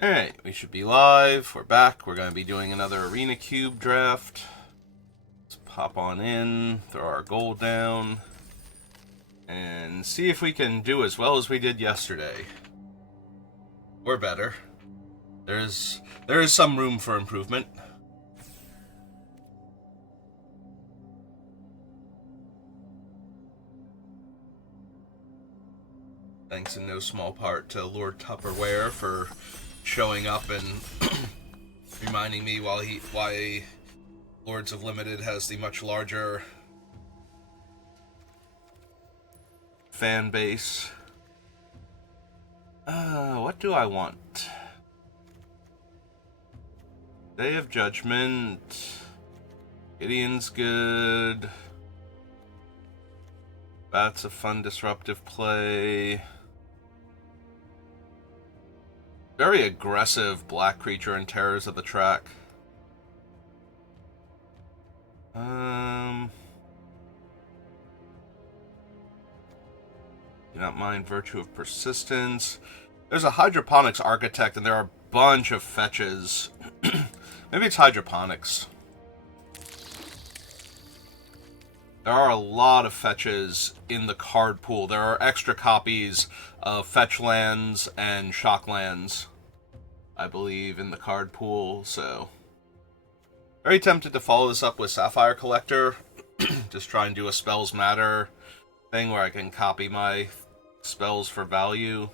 Alright, we should be live. We're back. We're going to be doing another Arena Cube draft. Let's pop on in, throw our gold down, and see if we can do as well as we did yesterday. Or better. There is some room for improvement. Thanks in no small part to Lord Tupperware for showing up and reminding me why Lords of Limited has the much larger fan base. What do I want? Day of Judgment. Gideon's good. That's a fun disruptive play. Very aggressive black creature and Terrors of the Track. Do not mind Virtue of Persistence. There's a Hydroponics Architect, and there are a bunch of fetches. Maybe it's Hydroponics. There are a lot of fetches in the card pool. There are extra copies of fetch lands and shock lands, I believe, in the card pool, so very tempted to follow this up with Sapphire Collector. Just try and do a Spells Matter thing where I can copy my spells for value.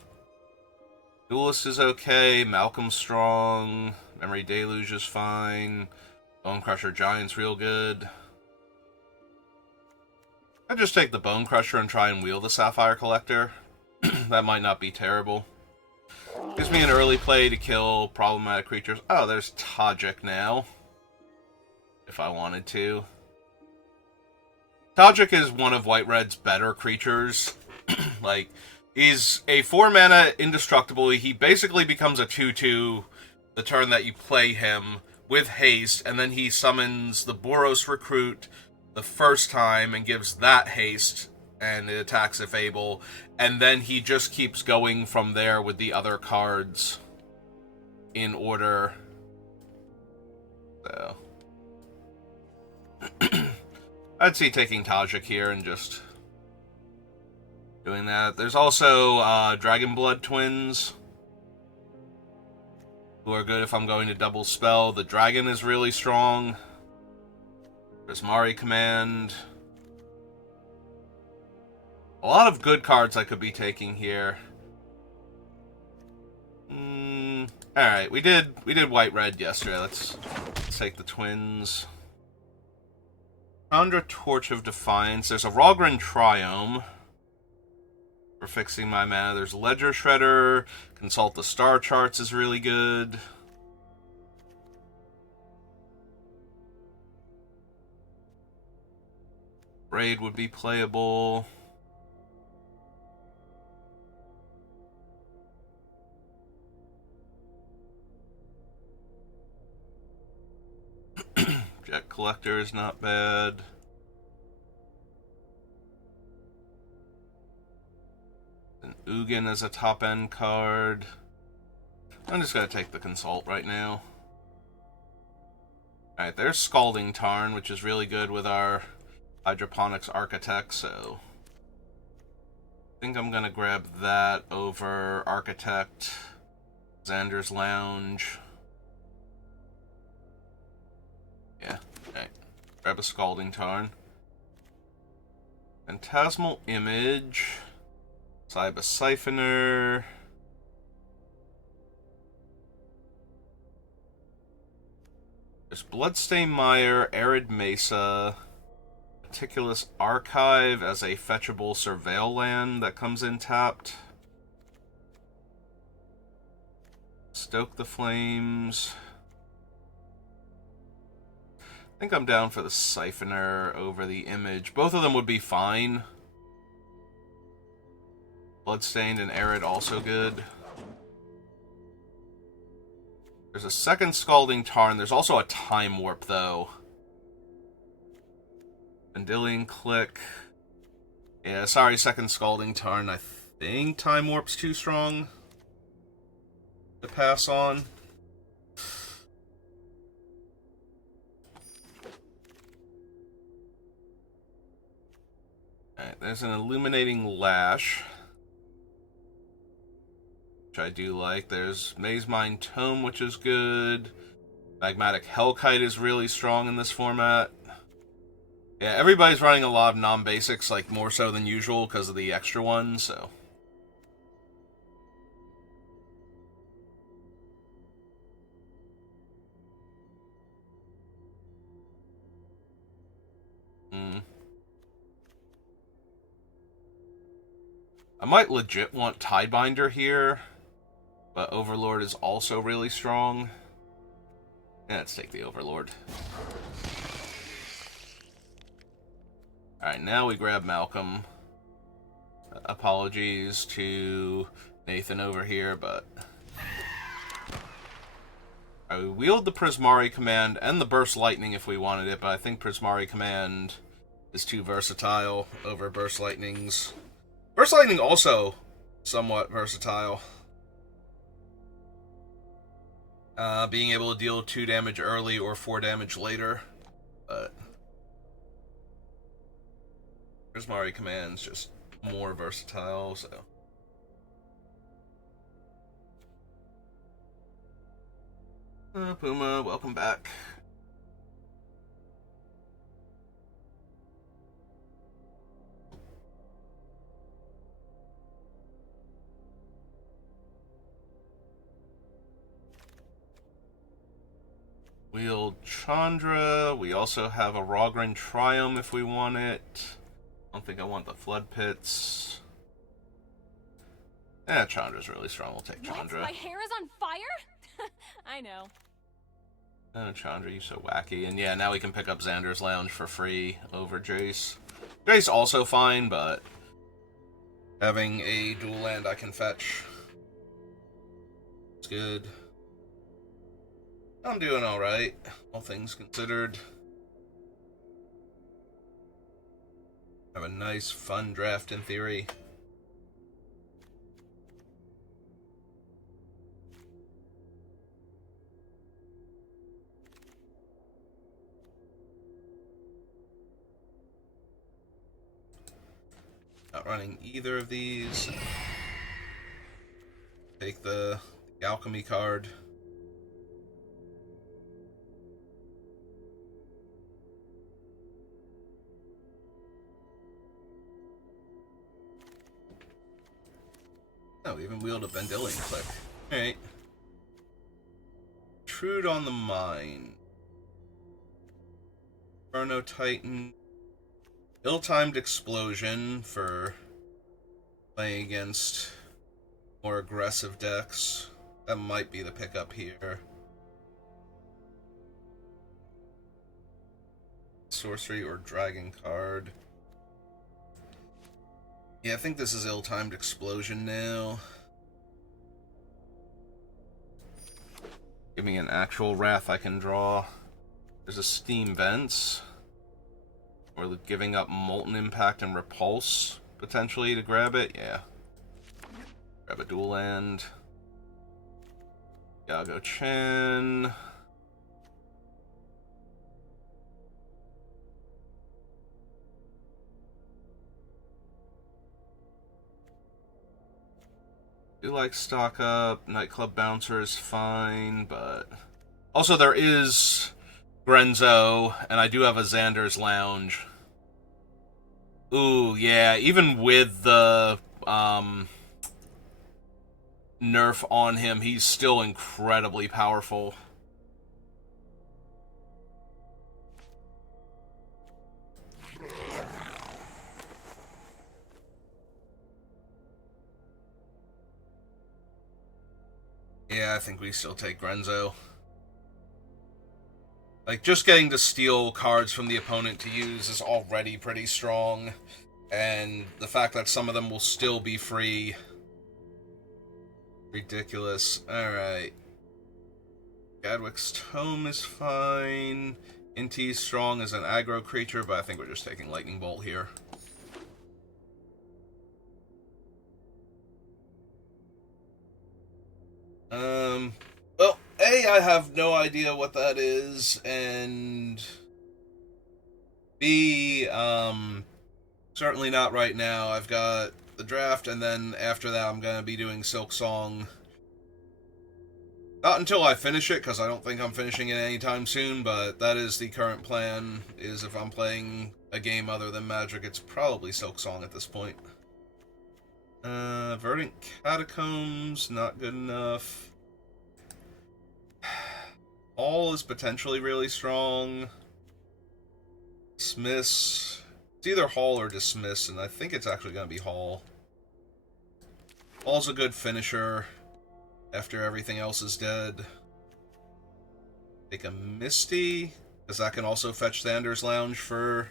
Duelist is okay, Malcolm's strong, Memory Deluge is fine, Bone Crusher Giant's real good. I'd just take the Bone Crusher and try and wheel the Sapphire Collector. That might not be terrible. Gives me an early play to kill problematic creatures. Oh, there's Tajik now. If I wanted to. Tajik is one of White-Red's better creatures. Like, he's a 4-mana indestructible. He basically becomes a 2-2 the turn that you play him with haste, and then he summons the Boros Recruit the first time and gives that haste, and it attacks if able, and then he just keeps going from there with the other cards in order. So I'd see taking Tajik here and just doing that. There's also Dragon Blood Twins, who are good if I'm going to double spell. The dragon is really strong. Prismari Command. A lot of good cards I could be taking here. Alright, we did White-Red yesterday. Let's take the Twins. Chandra Torch of Defiance. There's a Rogren Triome for fixing my mana. There's Ledger Shredder. Consult the Star Charts is really good. Raid would be playable. Jet Collector is not bad. And Ugin as a top-end card. I'm just going to take the Consult right now. Alright, there's Scalding Tarn, which is really good with our Hydroponics Architect, so I think I'm gonna grab that over Architect, Xander's Lounge. Yeah, alright. Grab a Scalding Tarn. Phantasmal Image. Cyber Siphoner. There's Bloodstain Mire, Arid Mesa, Meticulous Archive as a fetchable Surveil land that comes in tapped. Stoke the Flames. I think I'm down for the Siphoner over the Image. Both of them would be fine. Bloodstained and Arid also good. There's a second Scalding Tarn. There's also a Time Warp, though. Vendilion Click. Yeah, sorry, second Scalding Tarn. I think Time Warp's too strong. pass on. Alright, there's an Illuminating Lash, which I do like. There's Maze Mine Tome, which is good. Magmatic Hellkite is really strong in this format. Yeah, everybody's running a lot of non-basics, like more so than usual because of the extra ones, so... I might legit want Tidebinder here, but Overlord is also really strong. Yeah, let's take the Overlord. Alright, now we grab Malcolm. Apologies to Nathan over here, but... We wield the Prismari Command and the Burst Lightning if we wanted it, but I think Prismari Command is too versatile over Burst Lightnings. Burst Lightning also somewhat versatile. Being able to deal 2 damage early or 4 damage later, but Prismari Command's just more versatile, so... Puma, welcome back. Wield Chandra. We also have a Rogren Triome if we want it. I don't think I want the Flood Pits. Chandra's really strong. We'll take Chandra. What? My hair is on fire? I know. Chandra, you so wacky. And yeah, now we can pick up Xander's Lounge for free over Jace. Jace also fine, but having a dual land I can fetch. It's good. I'm doing alright, all things considered. Have a nice, fun draft in theory. Not running either of these. Take the Alchemy card. Oh, we even wield a Vendilion Click. Alright. Intrude on the Mind. Inferno Titan. Ill-timed Explosion for playing against more aggressive decks. That might be the pickup here. Sorcery or Dragon card. Yeah, I think this is Ill-timed Explosion now. Give me an actual Wrath I can draw. There's a Steam Vents. Or giving up Molten Impact and Repulse, potentially, to grab it. Yeah. Grab a dual land. Yago Chen. Do like stock up. Nightclub Bouncer is fine, but also there is Grenzo, and I do have a Xander's Lounge. Ooh, yeah, even with the nerf on him, he's still incredibly powerful. Yeah, I think we still take Grenzo. Like, just getting to steal cards from the opponent to use is already pretty strong. And the fact that some of them will still be free. Ridiculous. Alright. Gadwick's Tome is fine. Inti's strong as an aggro creature, but I think we're just taking Lightning Bolt here. Well, A, I have no idea what that is, and B, certainly not right now. I've got the draft, and then after that, I'm gonna be doing Silk Song. Not until I finish it, because I don't think I'm finishing it anytime soon, but that is the current plan, is if I'm playing a game other than Magic, it's probably Silk Song at this point. Verdant Catacombs, not good enough. All is potentially really strong. Dismiss. It's either Hall or Dismiss, and I think it's actually going to be Hall. Hall's a good finisher after everything else is dead. Take a Misty, because that can also fetch Thander's Lounge for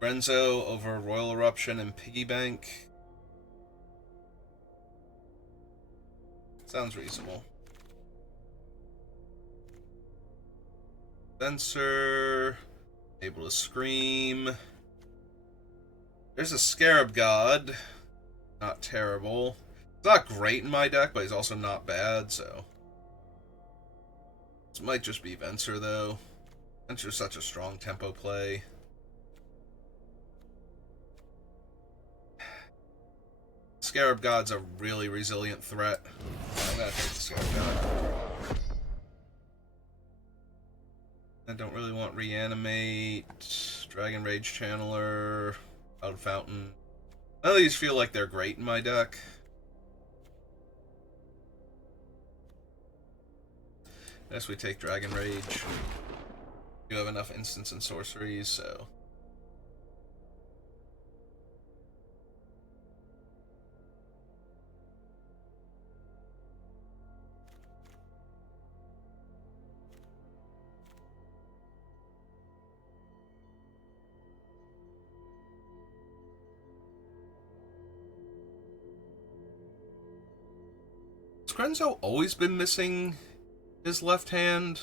Grenzo over Royal Eruption and Piggy Bank. Sounds reasonable. Sensor. Able to scream. There's a Scarab God. Not terrible. He's not great in my deck, but he's also not bad, so. This might just be Venser, though. Venser's such a strong tempo play. Scarab God's a really resilient threat. I'm gonna take the Scarab God. I don't really want Reanimate, Dragon Rage Channeler, Cloud Fountain. None of these feel like they're great in my deck. Guess we take Dragon Rage. You have enough instants and sorceries, so. Has Grenzo always been missing his left hand?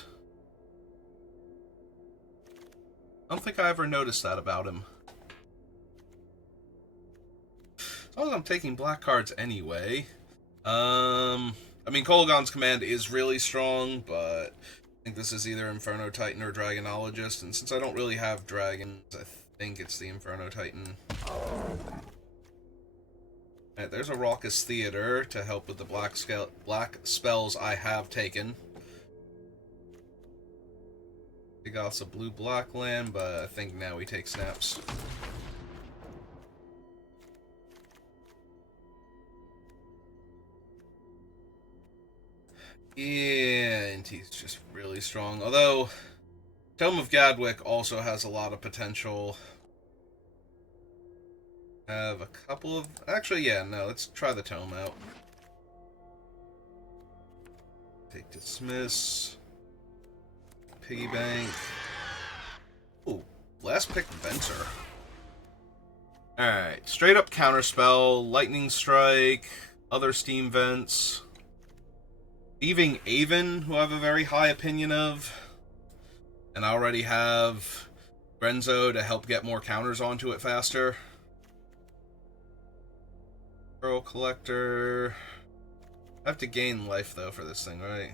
I don't think I ever noticed that about him. As long as I'm taking black cards anyway. I mean, Kolaghan's Command is really strong, but I think this is either Inferno Titan or Dragonologist, and since I don't really have dragons, I think it's the Inferno Titan. Alright, there's a Raucous Theater to help with the black spells I have taken. He got us a blue-black land, but I think now we take snaps. Yeah, and he's just really strong. Although, Tome of Gadwick also has a lot of potential. Have a couple of... Actually, yeah, no, let's try the Tome out. Take Dismiss. Piggy Bank. Ooh, last pick Venser. Alright, straight up Counterspell, Lightning Strike, other Steam Vents. Thieving Aven, who I have a very high opinion of. And I already have Grenzo to help get more counters onto it faster. Pearl Collector. I have to gain life, though, for this thing, right?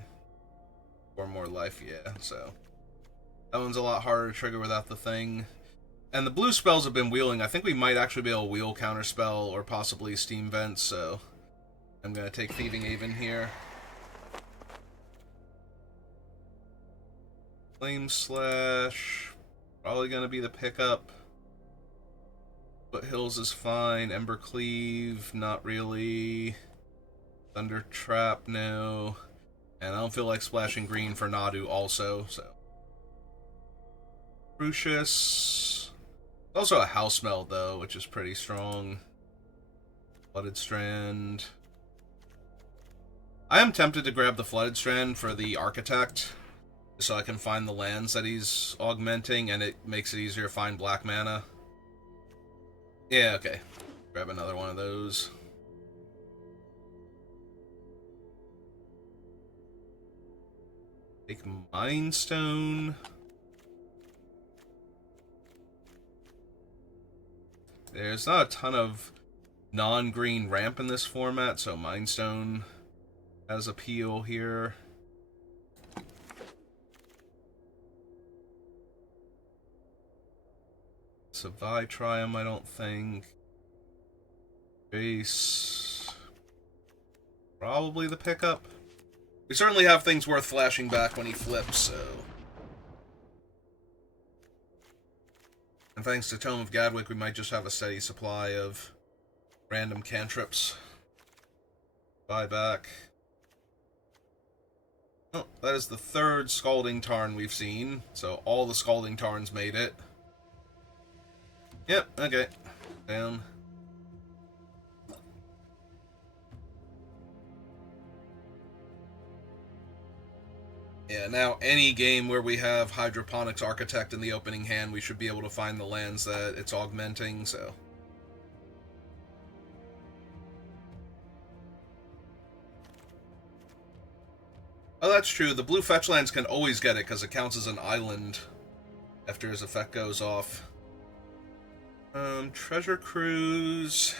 Or more life, yeah, so. That one's a lot harder to trigger without the thing. And the blue spells have been wheeling. I think we might actually be able to wheel Counterspell or possibly Steam Vents, so I'm going to take Thieving Aven here. Flame Slash. Probably going to be the pickup. Foothills is fine. Ember Cleave, not really. Thunder Trap, no. And I don't feel like splashing green for Nadu also, so. Crucius. Also a House Meld, though, which is pretty strong. Flooded Strand. I am tempted to grab the Flooded Strand for the Architect, so I can find the lands that he's augmenting, and it makes it easier to find black mana. Yeah, okay. Grab another one of those. Take Mind Stone. There's not a ton of non-green ramp in this format, so Mind Stone has appeal here. Savai Triumph, I don't think. Base. Probably the pickup. We certainly have things worth flashing back when he flips, so. And thanks to Tome of Gadwick, we might just have a steady supply of random cantrips. Buyback. Oh, that is the third Scalding Tarn we've seen, so all the Scalding Tarns made it. Yep, okay. Down. Yeah, now any game where we have Hydroponics Architect in the opening hand, we should be able to find the lands that it's augmenting, so. Oh, that's true. The blue fetch lands can always get it because it counts as an island after his effect goes off. Treasure Cruise.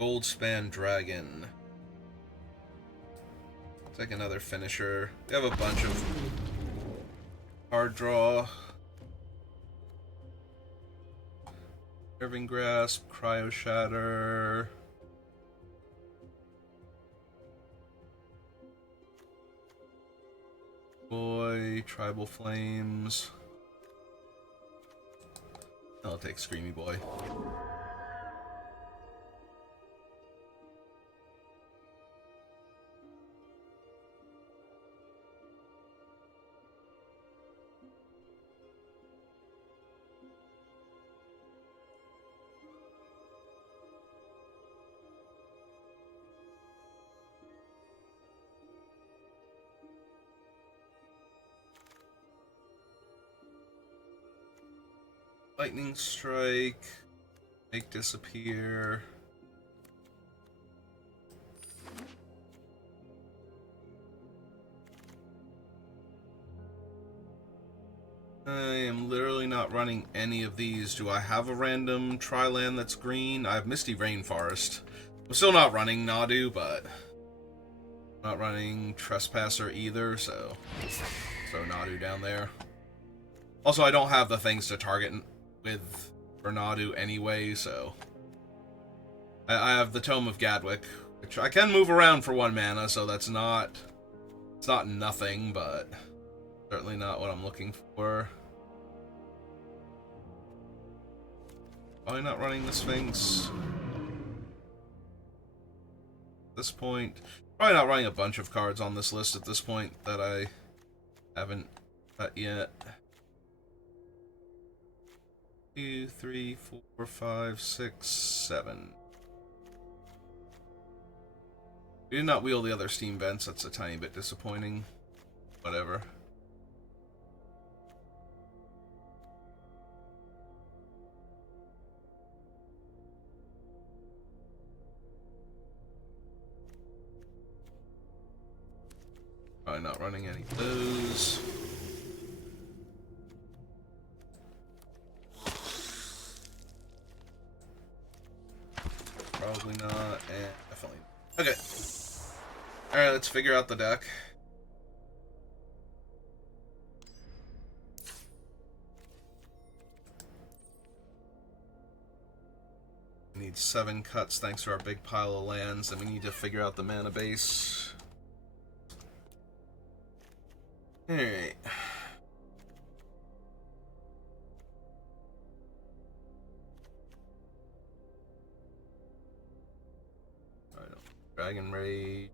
Goldspan Dragon. Take another finisher. We have a bunch of hard draw. Curving Grasp, Cryo Shatter. Boy, Tribal Flames. I'll take Screamy Boy. Lightning Strike, make disappear. I am literally not running any of these. Do I have a random tri-land that's green? I have Misty Rainforest. I'm still not running Nadu, but I'm not running Trespasser either, so Nadu down there. Also, I don't have the things to target with Bernadu anyway, so I have the Tome of Gadwick, which I can move around for 1 mana, so it's not nothing, but certainly not what I'm looking for. Probably not running the Sphinx. At this point, probably not running a bunch of cards on this list at this point that I haven't cut yet. 2, 3, 4, 5, 6, 7. We did not wheel the other steam vents. That's a tiny bit disappointing. Whatever. Probably not running any of those. Probably not, and definitely not. Okay. Alright, let's figure out the deck. We need 7 cuts thanks to our big pile of lands, and we need to figure out the mana base. Alright. Dragon Rage.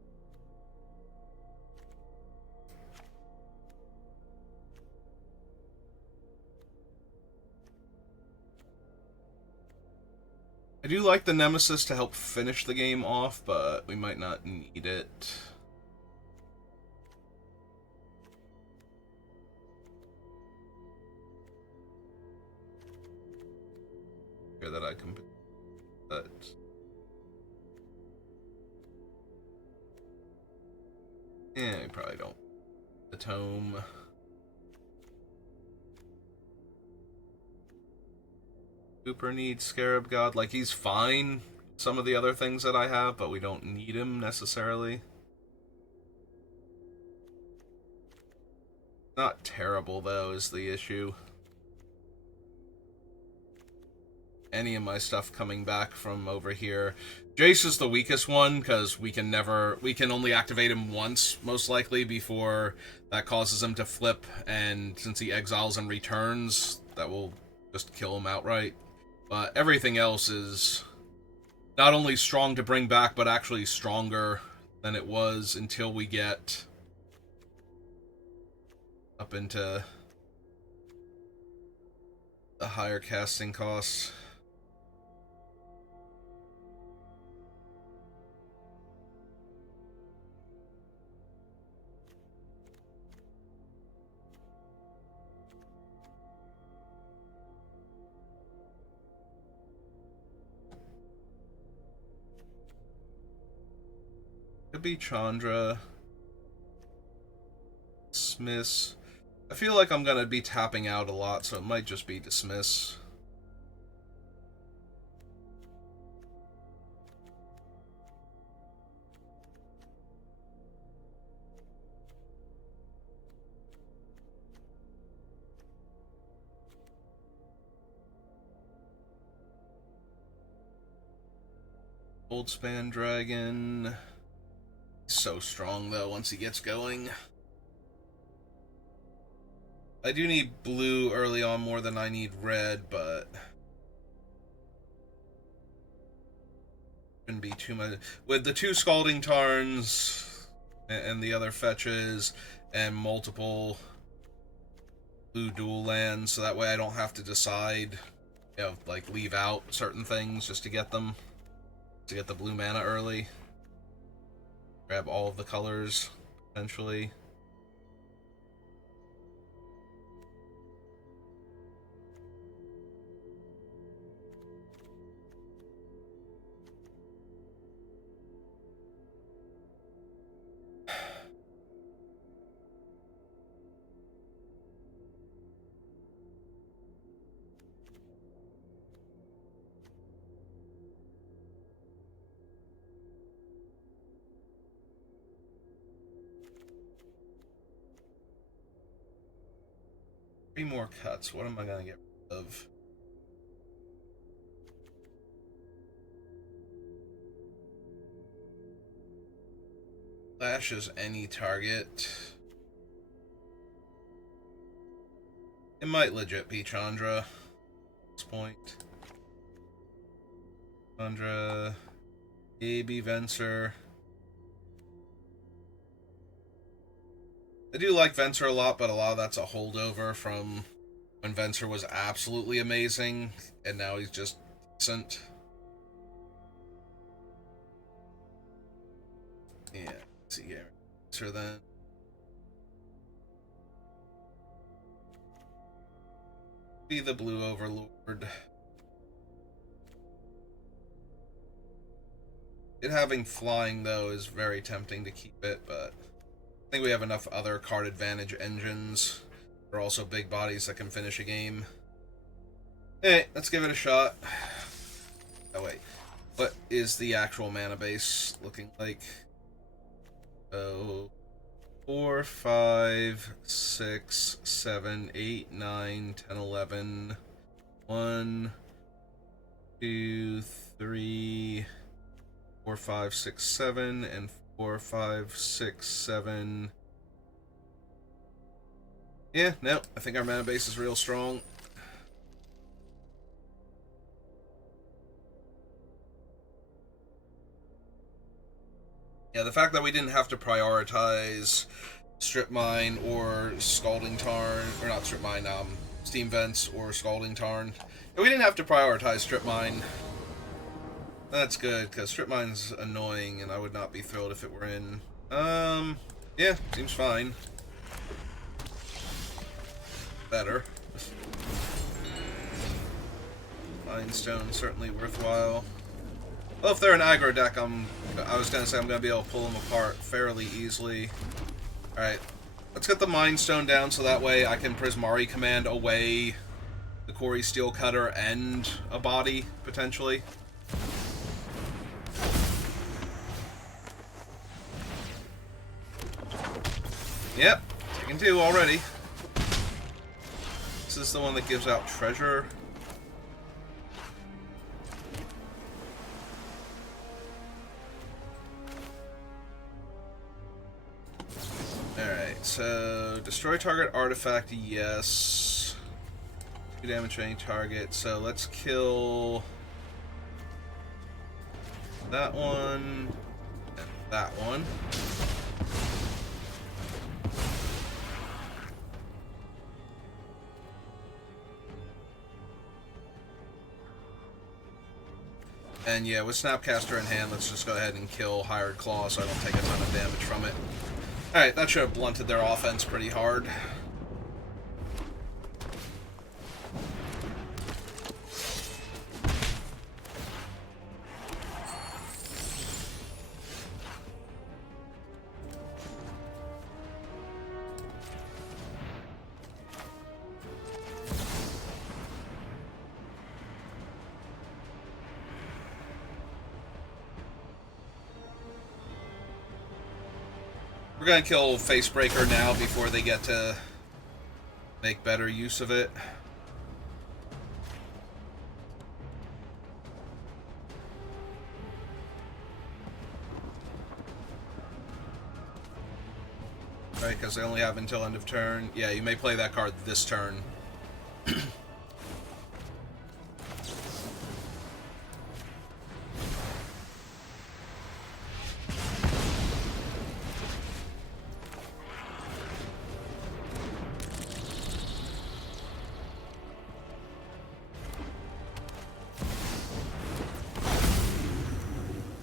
I do like the Nemesis to help finish the game off, but we might not need it. Here that I can, but yeah, we probably don't. The Tome. Cooper needs Scarab God. Like, he's fine. Some of the other things that I have, but we don't need him necessarily. Not terrible, though, is the issue. Any of my stuff coming back from over here. Jace is the weakest one, because we can only activate him once, most likely, before that causes him to flip, and since he exiles and returns, that will just kill him outright. But everything else is not only strong to bring back, but actually stronger than it was until we get up into the higher casting costs. Could be Chandra. Dismiss. I feel like I'm gonna be tapping out a lot, so it might just be Dismiss. Old Span Dragon. So strong, though, once he gets going. I do need blue early on more than I need red, but shouldn't be too much. With the 2 Scalding Tarns and the other fetches and multiple blue dual lands, so that way I don't have to decide, you know, like leave out certain things just to get them, to get the blue mana early. Grab all of the colors, potentially. Three more cuts. What am I gonna get rid of? Lashes any target. It might legit be Chandra at this point. Chandra, AB Venser. I do like Venser a lot, but a lot of that's a holdover from when Venser was absolutely amazing, and now he's just decent. Yeah, let's see here. Venser then. Be the Blue Overlord. It having flying, though, is very tempting to keep it, but I think we have enough other card advantage engines. They're also big bodies that can finish a game. Hey, let's give it a shot. Oh, wait. What is the actual mana base looking like? So, 4, 5, 6, 7, 8, 9, 10, 11. 1, 2, 3, 4, 5, 6, 7, and 4, 5, 6, 7. Yeah, no, I think our mana base is real strong. Yeah, the fact that we didn't have to prioritize Strip Mine or Scalding Tarn, or not Strip Mine, Steam Vents or Scalding Tarn. We didn't have to prioritize Strip Mine. That's good, because Strip Mine's annoying, and I would not be thrilled if it were in. Yeah, seems fine. Better. Mindstone certainly worthwhile. Well, if they're an aggro deck, I was gonna say I'm gonna be able to pull them apart fairly easily. Alright, let's get the Mind Stone down so that way I can Prismari command away the Quarry Steel Cutter and a body, potentially. Yep, taking 2 already. This is the one that gives out treasure. Alright, so destroy target artifact, yes. 2 damage to any target. So let's kill that one and that one. And yeah, with Snapcaster in hand, let's just go ahead and kill Hired Claw so I don't take a ton of damage from it. Alright, that should have blunted their offense pretty hard. We're gonna kill Facebreaker now before they get to make better use of it. Right, because they only have until end of turn. Yeah, you may play that card this turn.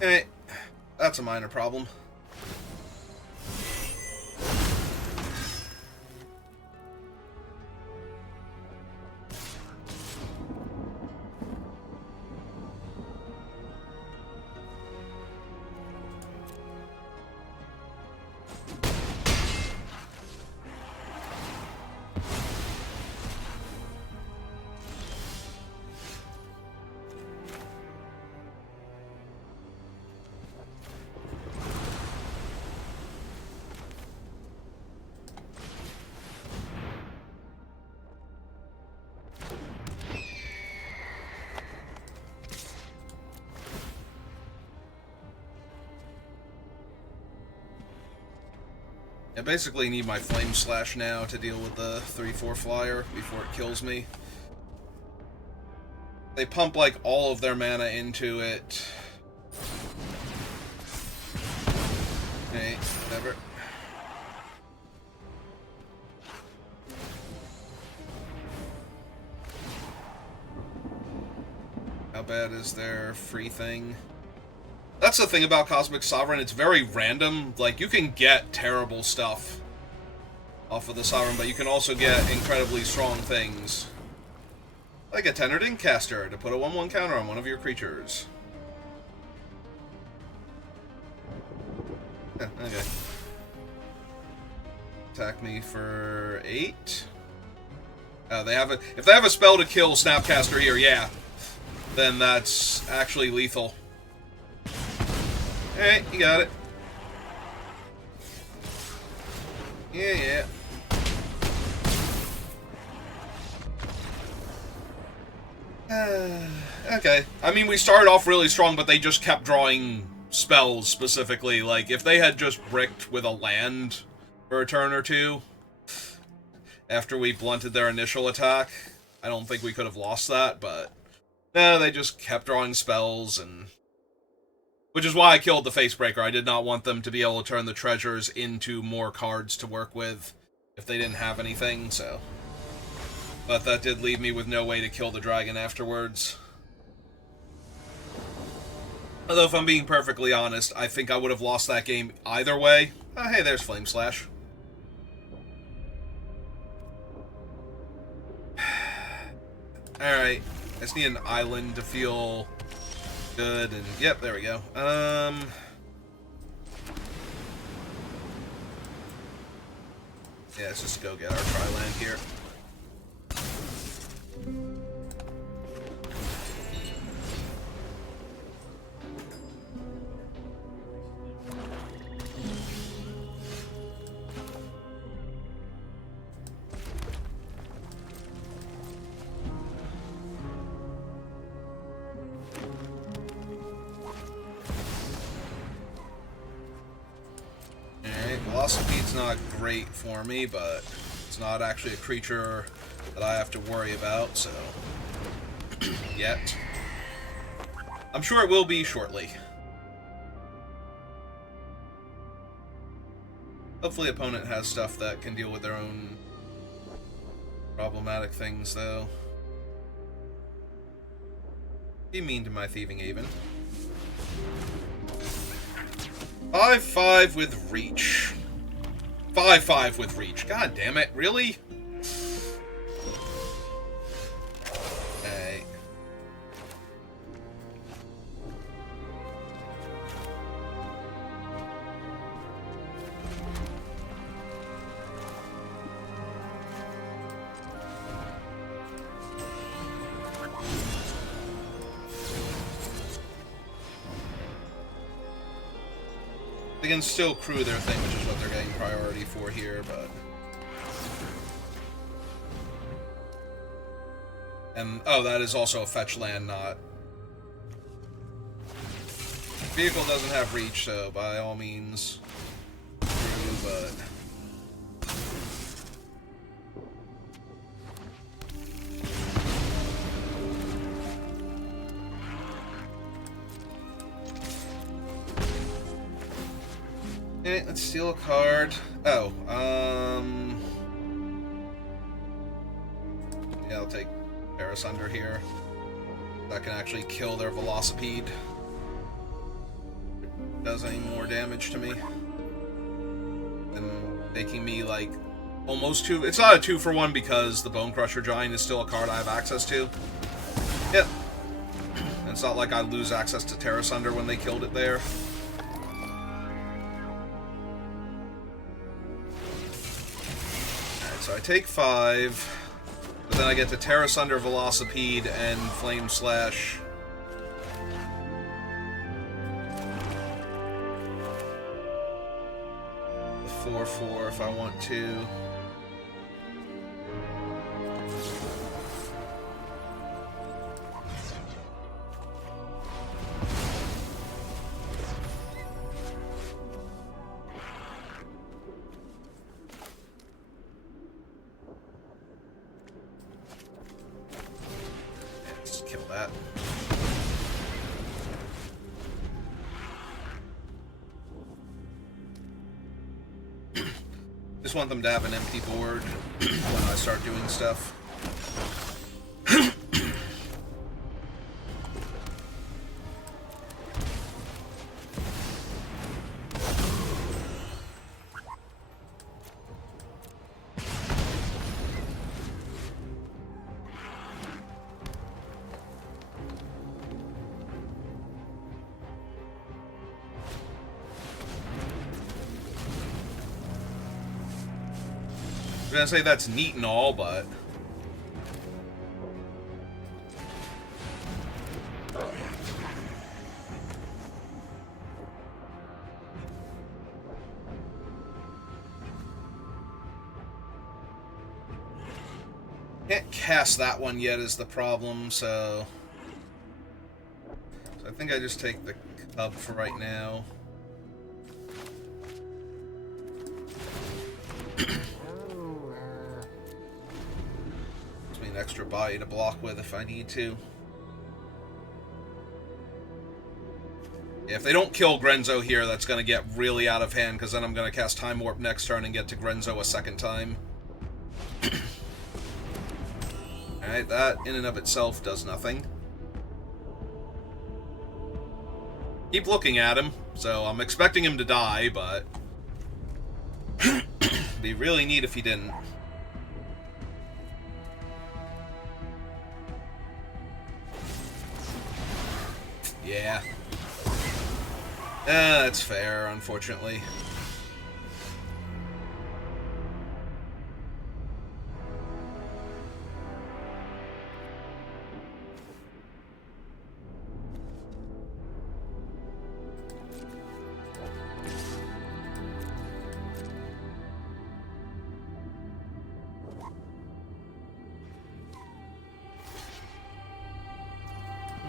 Hey, that's a minor problem. I basically need my Flame Slash now to deal with the 3/4 flyer before it kills me. They pump like all of their mana into it. Okay, whatever. How bad is their free thing? That's the thing about Cosmic Sovereign, it's very random. Like, you can get terrible stuff off of the Sovereign, but you can also get incredibly strong things. Like a Tenured Inkcaster to put a 1/1 counter on one of your creatures. Yeah, okay. Attack me for 8. They have if they have a spell to kill Snapcaster here, yeah. Then that's actually lethal. Alright, you got it. Yeah. Okay. I mean, we started off really strong, but they just kept drawing spells specifically. Like, if they had just bricked with a land for a turn or two after we blunted their initial attack, I don't think we could have lost that, but no, they just kept drawing spells, and which is why I killed the Facebreaker. I did not want them to be able to turn the treasures into more cards to work with if they didn't have anything, so. But that did leave me with no way to kill the dragon afterwards. Although, if I'm being perfectly honest, I think I would have lost that game either way. Oh, hey, there's Flame Slash. Alright, I just need an island to feel good, and yep, there we go. Yeah, let's just go get our tri-land here. Velocipede's not great for me, but it's not actually a creature that I have to worry about, so... yet. I'm sure it will be shortly. Hopefully opponent has stuff that can deal with their own problematic things, though. Be mean to my Thieving Haven. 5-5 with reach. 5-5 with reach. God damn it, really? Hey. They can still crew their thing, which is what they're getting priority for here, but... And, oh, that is also a fetch land, not... Vehicle doesn't have reach, so by all means... crew, but... Okay, let's steal a card. Oh, yeah, I'll take Parasunder here. That can actually kill their Velocipede. Does any more damage to me. And making me, like, almost two... It's not a 2-for-1 because the Bone Crusher Giant is still a card I have access to. Yep. And it's not like I lose access to Terrasunder when they killed it there. So I take 5, but then I get to Terrasunder, Velocipede, and Flame Slash. The 4-4 if I want to. Kill that. Just want them to have an empty board when I start doing stuff. I was gonna say that's neat and all, but... Can't cast that one yet is the problem, so I think I just take the Cub for right now. An extra body to block with if I need to. Yeah, if they don't kill Grenzo here, that's going to get really out of hand, because then I'm going to cast Time Warp next turn and get to Grenzo a second time. Alright, that in and of itself does nothing. Keep looking at him, so I'm expecting him to die, but... it'd be really neat if he didn't. Yeah. That's fair, unfortunately.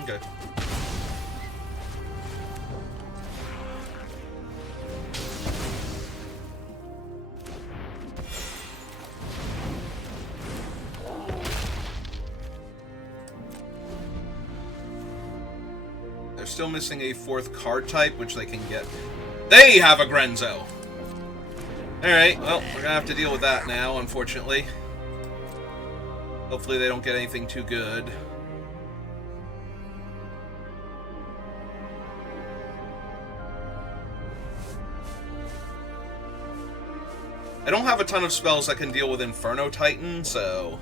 Okay. still missing a 4th card type, which they can get. They have a Grenzo! Alright, well, we're gonna have to deal with that now, unfortunately. Hopefully they don't get anything too good. I don't have a ton of spells that can deal with Inferno Titan, so...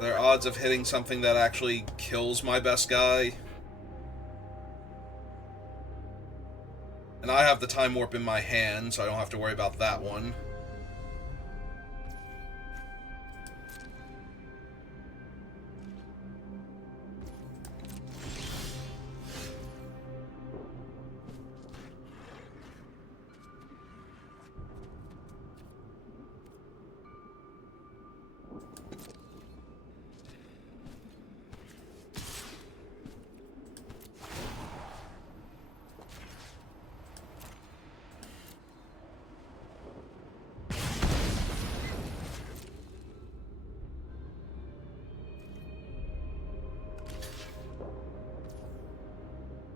There are odds of hitting something that actually kills my best guy. And I have the Time Warp in my hand, so I don't have to worry about that one.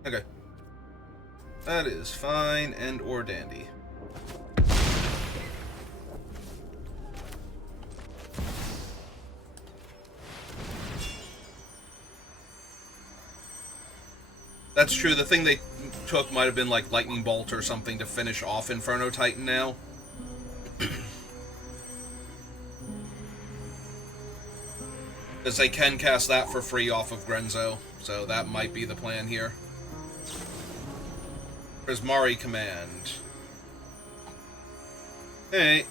Okay. That is fine and or dandy. That's true. The thing they took might have been like Lightning Bolt or something to finish off Inferno Titan now. Because they can cast that for free off of Grenzo, so that might be the plan here. Prismari Command. Hey.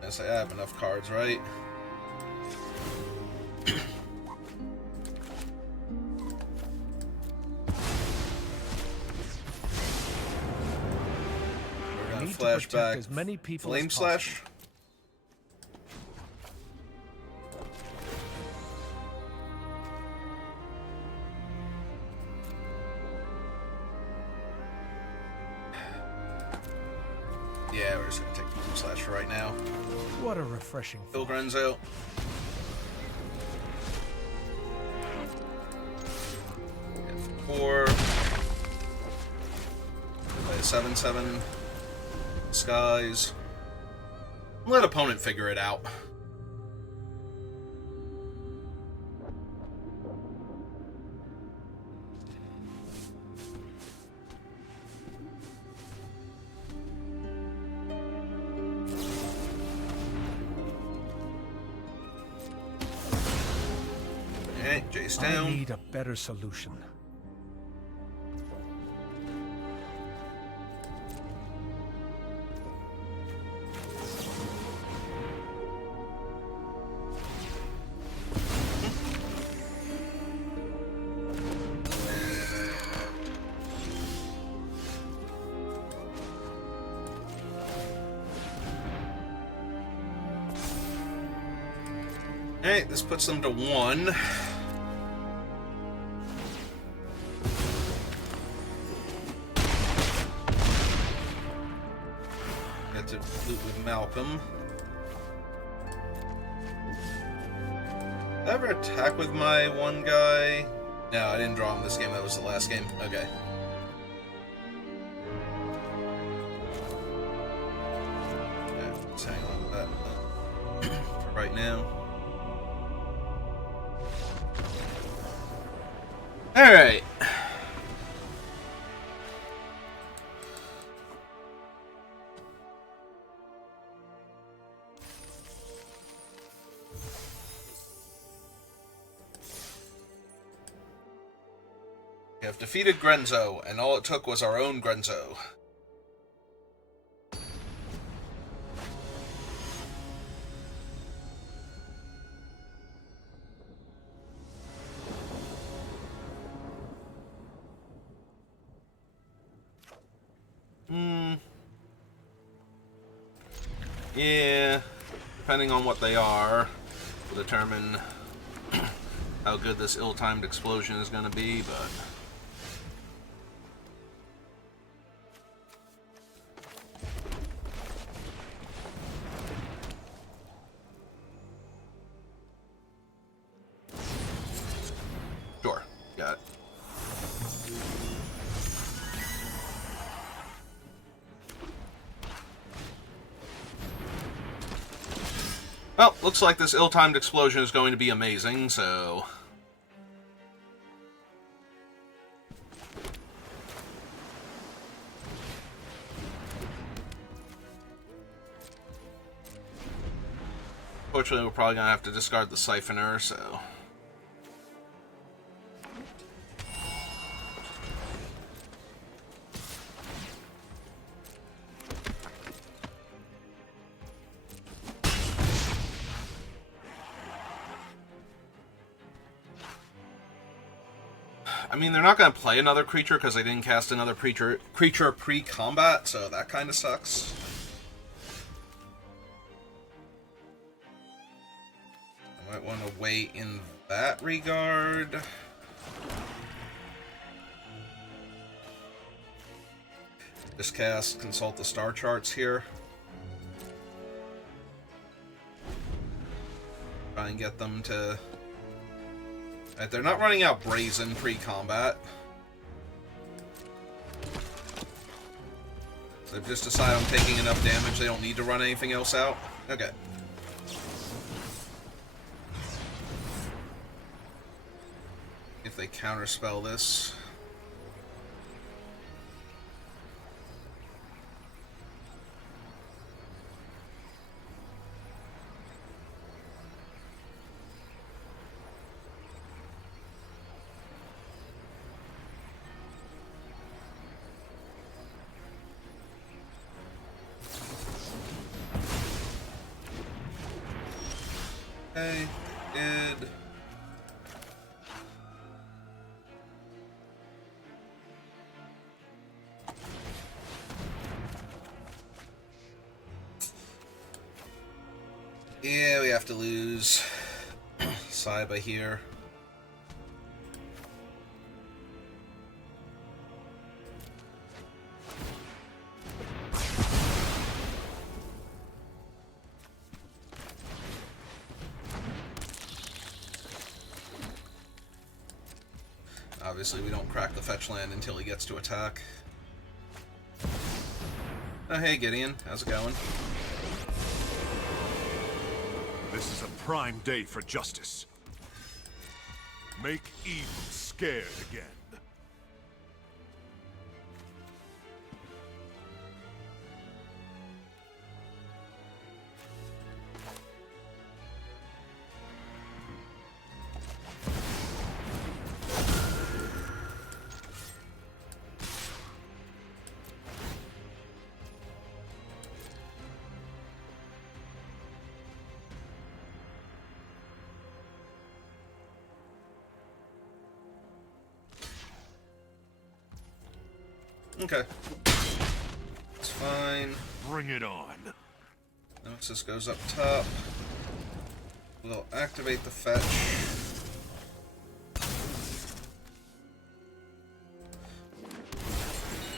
Guess I have enough cards, right? We're gonna flashback as many people Flame as Slash. Yeah, we're just gonna take Flame Slash for right now. What a refreshing Kill thought. Grenzo. Four. Play a 7/7. Skies. Let opponent figure it out. Okay, Jace I down. need a better solution. Alright, this puts them to 1. Got to loot with Malcolm. Did I ever attack with my one guy? No, I didn't draw him this game. That was the last game. Okay. Yeah, let's hang on to that for right now. Alright. We have defeated Grenzo, and all it took was our own Grenzo. Hmm. Yeah. Depending on what they are, will determine how good this ill-timed explosion is going to be, but... Sure. Got it. Well, looks like this ill-timed explosion is going to be amazing, so... Fortunately, we're probably going to have to discard the Siphoner, so... I mean, they're not going to play another creature because they didn't cast another creature pre-combat, so that kind of sucks. I might want to wait in that regard. Just cast Consult the Star Charts here. Try and get them to... Right, they're not running out Brazen pre-combat. So they've just decided I'm taking enough damage, they don't need to run anything else out. Okay. If they counterspell this. Okay, good. Yeah, we have to lose Saiba here. Obviously, we don't crack the fetch land until he gets to attack. Oh, hey, Gideon. How's it going? This is a prime day for justice. Make evil scared again. Okay. It's fine. Bring it on. Nemesis goes up top. We'll activate the fetch.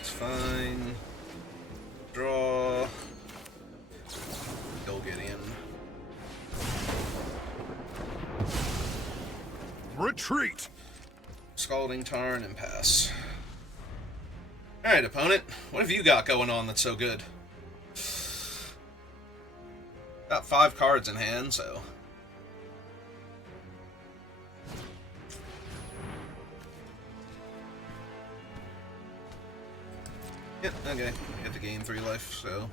It's fine. Draw. Kill Gideon. Retreat! Scalding Tarn and pass. Alright, opponent. What have you got going on that's so good? Got 5 cards in hand, so... Yep, okay. Get to gain 3 life, so...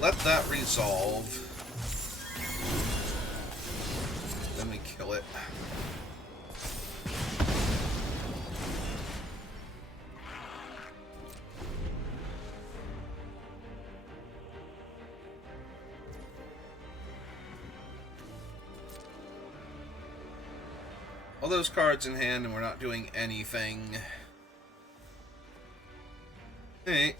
let that resolve. Then we kill it. All those cards in hand and we're not doing anything. Hey.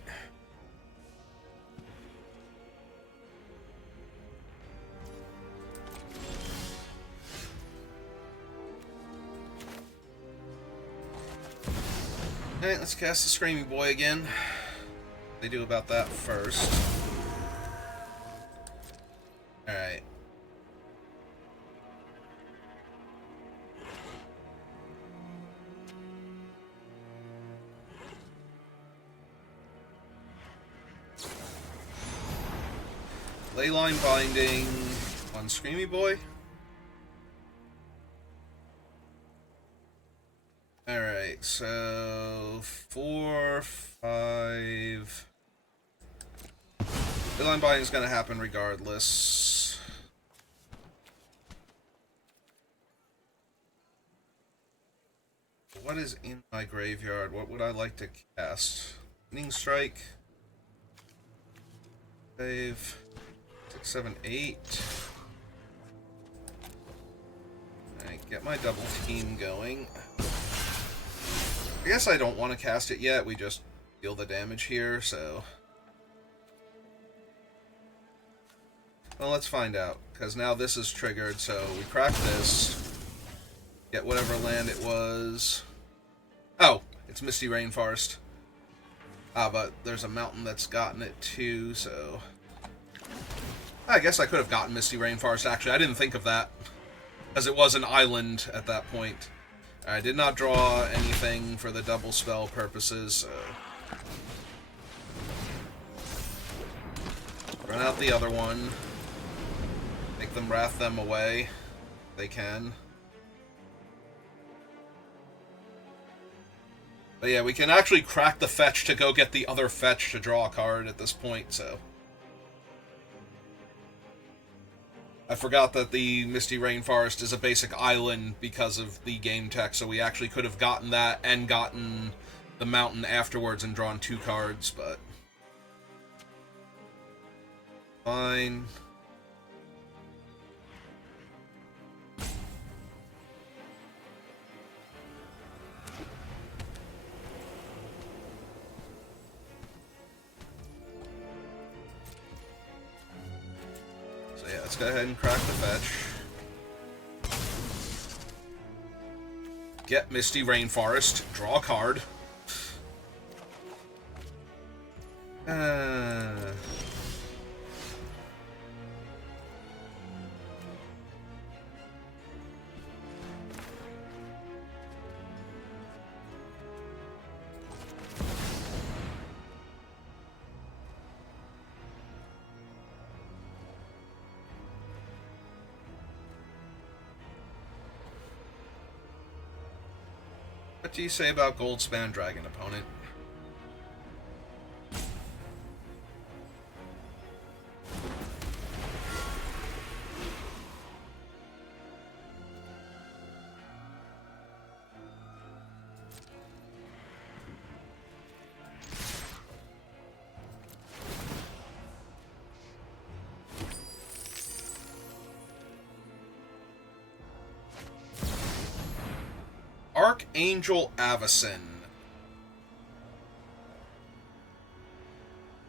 Alright, let's cast the Screamy Boy again. They do about that first. Alright. Leyline Binding on Screamy Boy. Alright, so 4, 5. Leyline Binding is going to happen regardless. What is in my graveyard? What would I like to cast? Lightning Strike. 5, 6, 7, 8. Alright, get my double team going. I guess I don't want to cast it yet, we just deal the damage here, so... Well, let's find out, because now this is triggered, so we crack this, get whatever land it was... Oh! It's Misty Rainforest. Ah, but there's a mountain that's gotten it too, so... I guess I could have gotten Misty Rainforest, actually. I didn't think of that, because it was an island at that point. I did not draw anything for the double spell purposes, so... Run out the other one. Make them wrath them away. If they can. But yeah, we can actually crack the fetch to go get the other fetch to draw a card at this point, so... I forgot that the Misty Rainforest is a basic island because of the game tech, so we actually could have gotten that and gotten the mountain afterwards and drawn 2 cards, but... Fine. Let's go ahead and crack the fetch. Get Misty Rainforest. Draw a card. What do you say about Goldspan Dragon, opponent? Archangel Avacyn.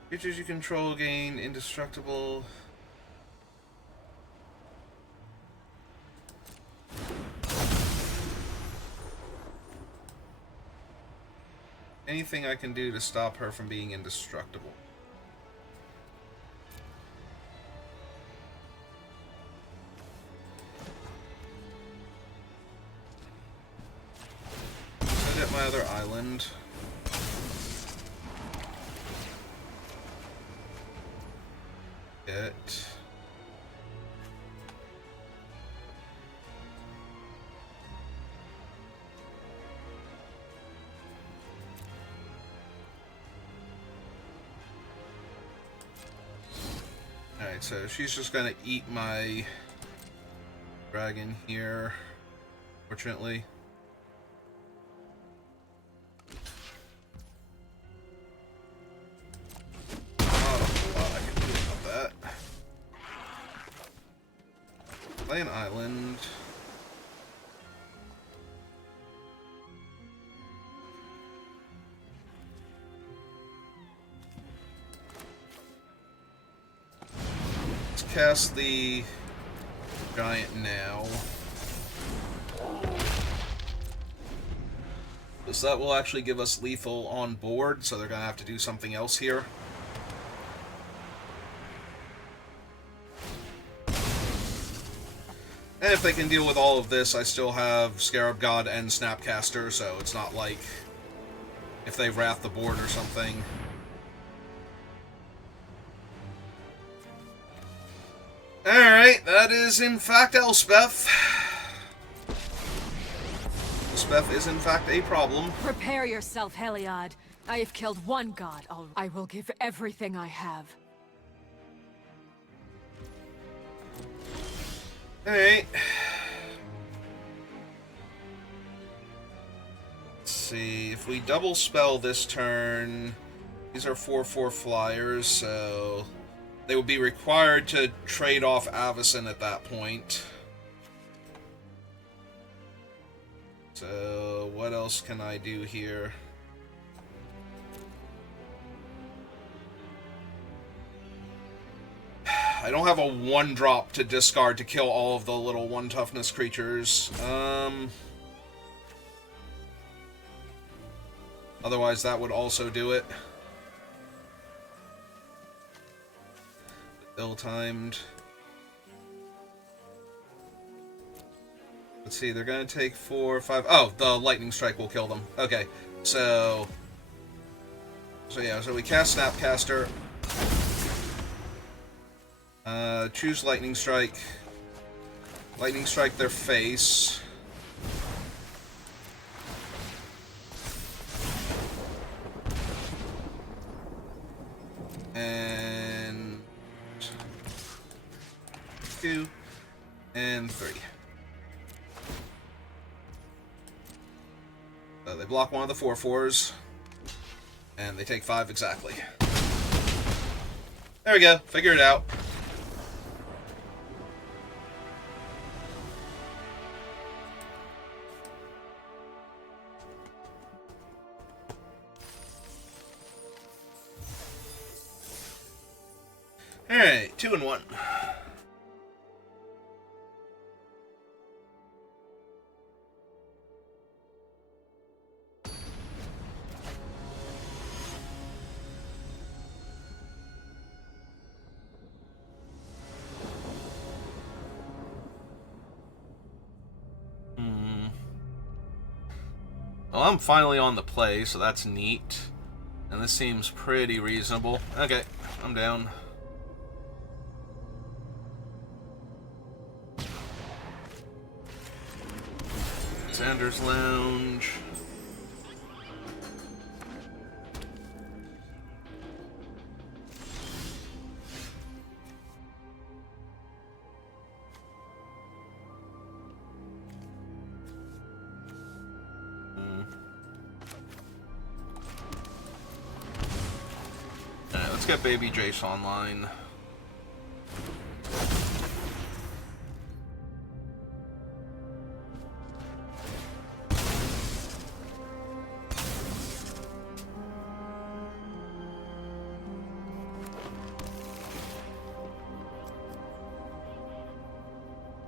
Creatures you control gain indestructible. Anything I can do to stop her from being indestructible. My other island. Get. Alright, so she's just gonna eat my dragon here, fortunately. Not a whole lot I can do about that. Play an island. Let's cast the giant now. So that will actually give us lethal on board, so they're going to have to do something else here. And if they can deal with all of this, I still have Scarab God and Snapcaster, so it's not like if they wrath the board or something. Alright, that is in fact Elspeth. Elspeth is in fact a problem. Prepare yourself, Heliod. I have killed one god. I will give everything I have. Alright. Let's see, if we double spell this turn, these are 4/4 flyers, so they would be required to trade off Avacyn at that point. So, what else can I do here? I don't have a 1-drop to discard to kill all of the little 1-toughness creatures. Otherwise, that would also do it. Ill-timed. Let's see, they're gonna take 4 or 5... Oh, the lightning strike will kill them. Okay, so yeah, so we cast Snapcaster. Choose lightning strike. Lightning strike their face. And 2 and 3. So they block one of the 4/4s, and they take 5 exactly. There we go. Figure it out. Alright, 2 and 1. Well, I'm finally on the play, so that's neat. And this seems pretty reasonable. Okay, I'm down. Xander's Lounge. Alright, let's get Baby Jace online.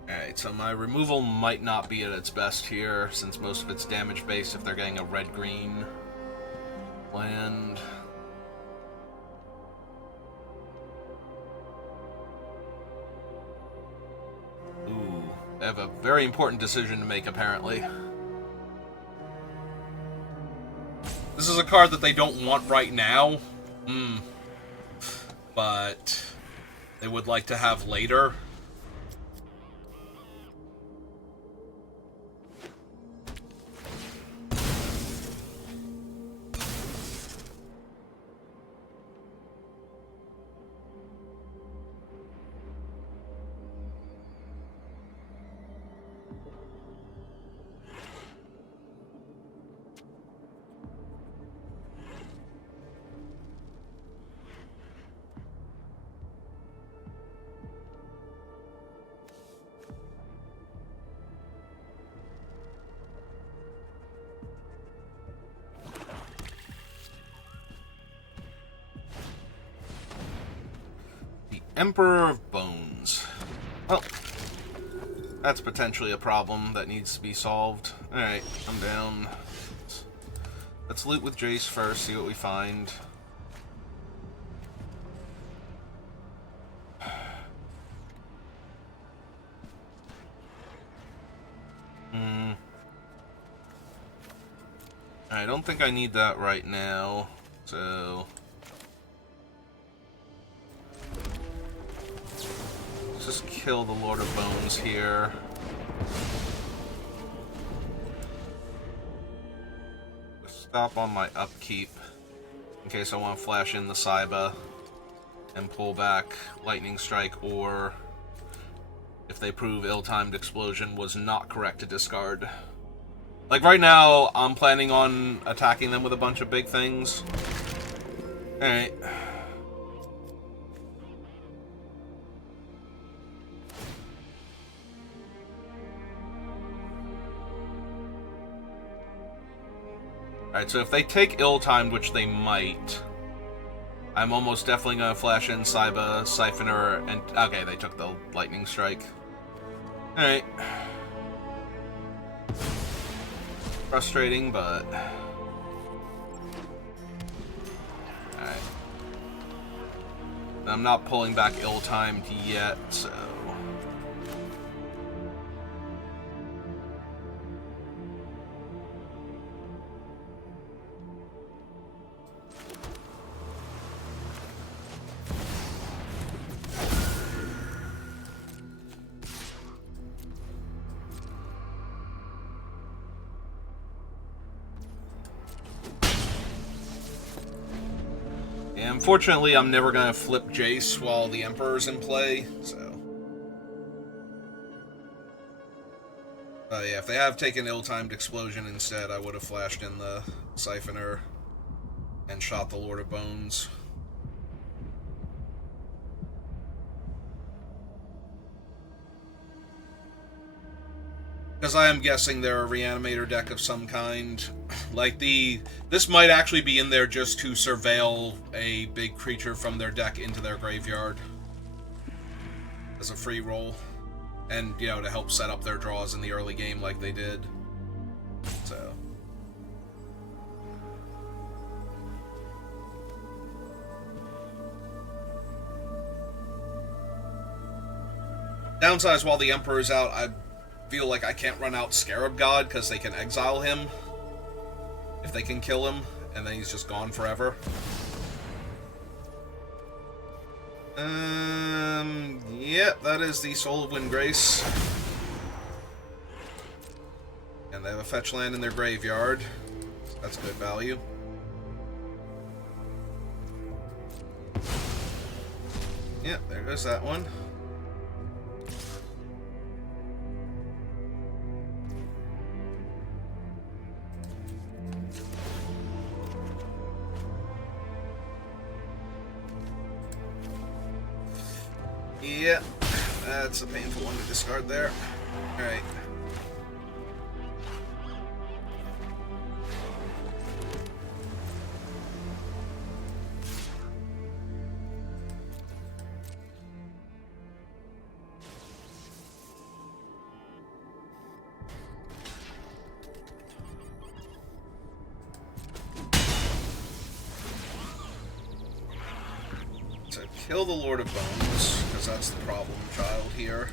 Alright, so my removal might not be at its best here, since most of it's damage based if they're getting a red-green land. Ooh, they have a very important decision to make, apparently. This is a card that they don't want right now. But they would like to have later. Emperor of Bones. Well, that's potentially a problem that needs to be solved. Alright, I'm down. Let's loot with Jace first, see what we find. I don't think I need that right now, so... let's just kill the Lord of Bones here. Stop on my upkeep, in case I want to flash in the Saiba and pull back Lightning Strike, or if they prove ill-timed explosion was not correct to discard. Like right now, I'm planning on attacking them with a bunch of big things. Alright. Alright, so if they take ill-timed, which they might, I'm almost definitely going to flash in Saiba, Siphoner, and... okay, they took the Lightning Strike. Alright. Frustrating, but... alright. I'm not pulling back ill-timed yet, so... unfortunately, I'm never going to flip Jace while the Emperor's in play, so... yeah, if they have taken ill-timed explosion instead, I would have flashed in the Siphoner and shot the Lord of Bones. Because I am guessing they're a Reanimator deck of some kind. Like, this might actually be in there just to surveil a big creature from their deck into their graveyard. As a free roll. And, you know, to help set up their draws in the early game like they did. So... downside is while the Emperor's out, I feel like I can't run out Scarab God because they can exile him if they can kill him, and then he's just gone forever. Yep, that is the Soul of Windgrace. And they have a fetch land in their graveyard. So that's good value. Yep, there goes that one. Yeah, that's a painful one to discard there. Alright. So kill the Lord of Bones, because that's the problem child here.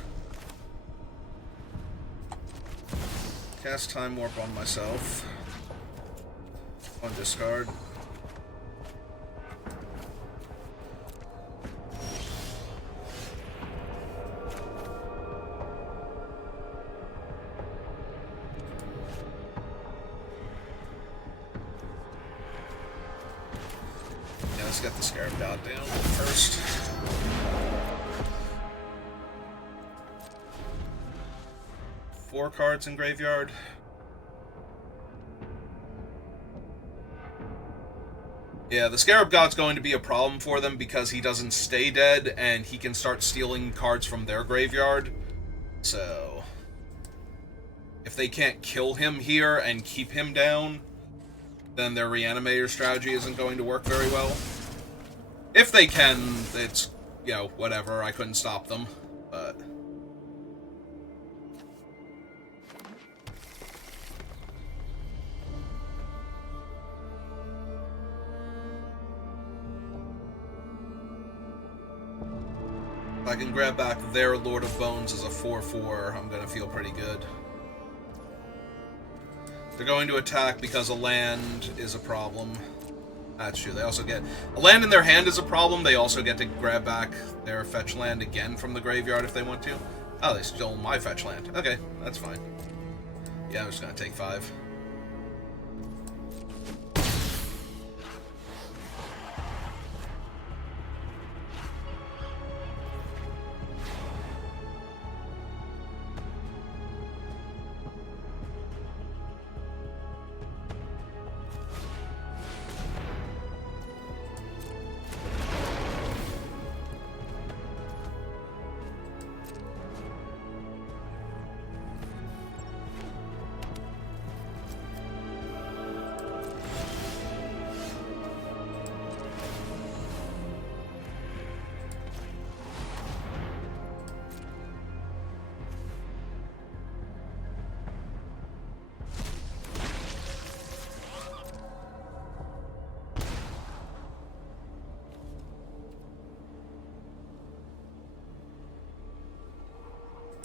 Cast Time Warp on myself. On discard. Yeah, let's get the Scarab God down first. Four cards in graveyard. Yeah, the Scarab God's going to be a problem for them because he doesn't stay dead and he can start stealing cards from their graveyard. So, if they can't kill him here and keep him down, then their Reanimator strategy isn't going to work very well. If they can, it's you know, whatever, I couldn't stop them, but... If I can grab back their Lord of Bones as a 4/4, I'm gonna feel pretty good. They're going to attack because a land is a problem. That's true. They also get... A land in their hand is a problem. They also get to grab back their fetch land again from the graveyard if they want to. Oh, they stole my fetch land. Okay, that's fine. Yeah, I'm just gonna take 5.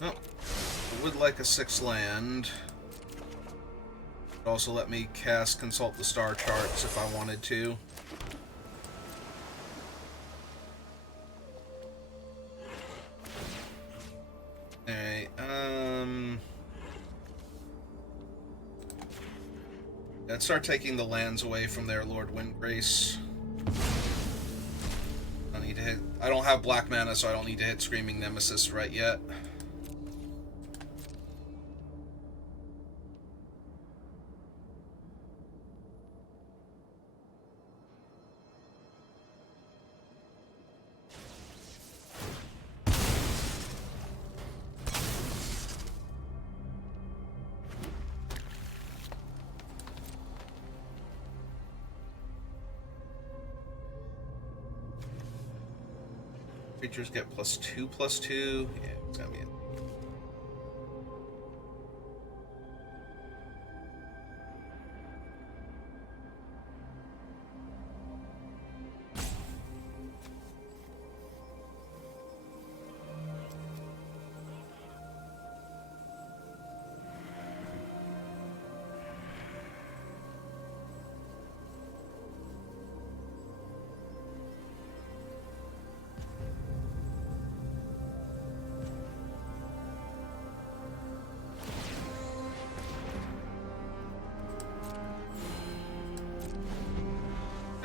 Oh, I would like a 6 land. It'd also let me cast Consult the Star Charts if I wanted to. Alright, let's start taking the lands away from their Lord Windgrace. I need to hit... I don't have black mana, so I don't need to hit Screaming Nemesis right yet. Creatures get +2/+2. Yeah, it's gonna be it.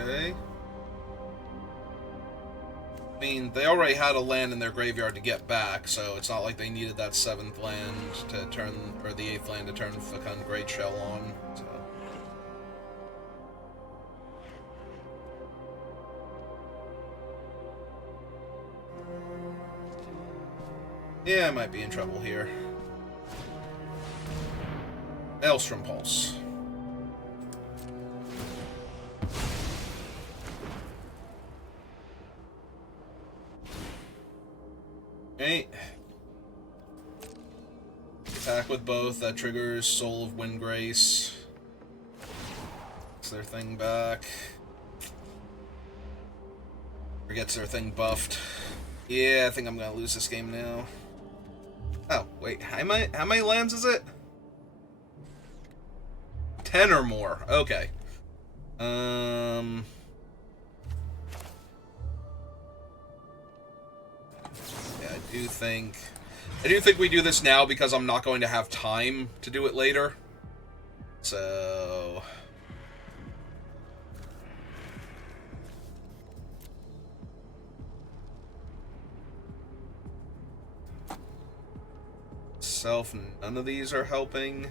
Okay. I mean, they already had a land in their graveyard to get back, so it's not like they needed that 7th land to turn, or the 8th land to turn Fecund Great Shell on, so. Yeah, I might be in trouble here. Maelstrom Pulse. Okay. Attack with both. That triggers Soul of Windgrace. Gets their thing back. Or gets their thing buffed. Yeah, I think I'm gonna lose this game now. Oh, wait, how many lands is it? 10 or more. Okay. Yeah, I do think we do this now because I'm not going to have time to do it later. So... none of these are helping.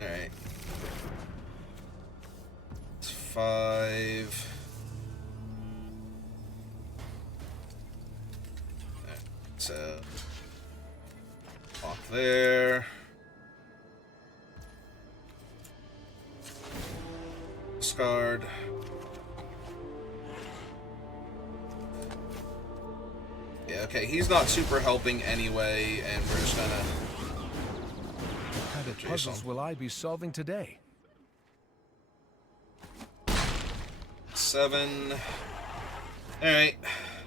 Alright. It's 5. Alright, so... walk there. Discard. Okay, he's not super helping anyway, and we're just gonna... What kind of puzzles will I be solving today? 7. Alright.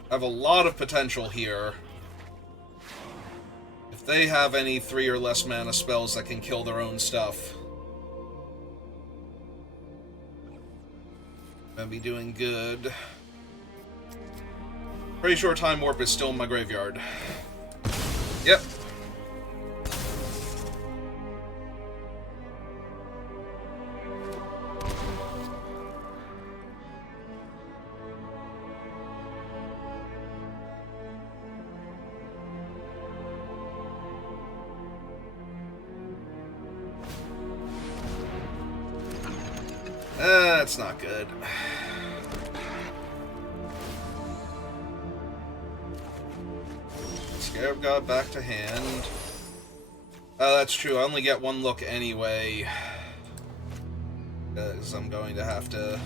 I have a lot of potential here. If they have any 3 or less mana spells that can kill their own stuff, I'll be doing good. Pretty sure Time Warp is still in my graveyard. Yep. That's not good. Scarab God back to hand. Oh, that's true. I only get 1 look anyway. Because I'm going to have to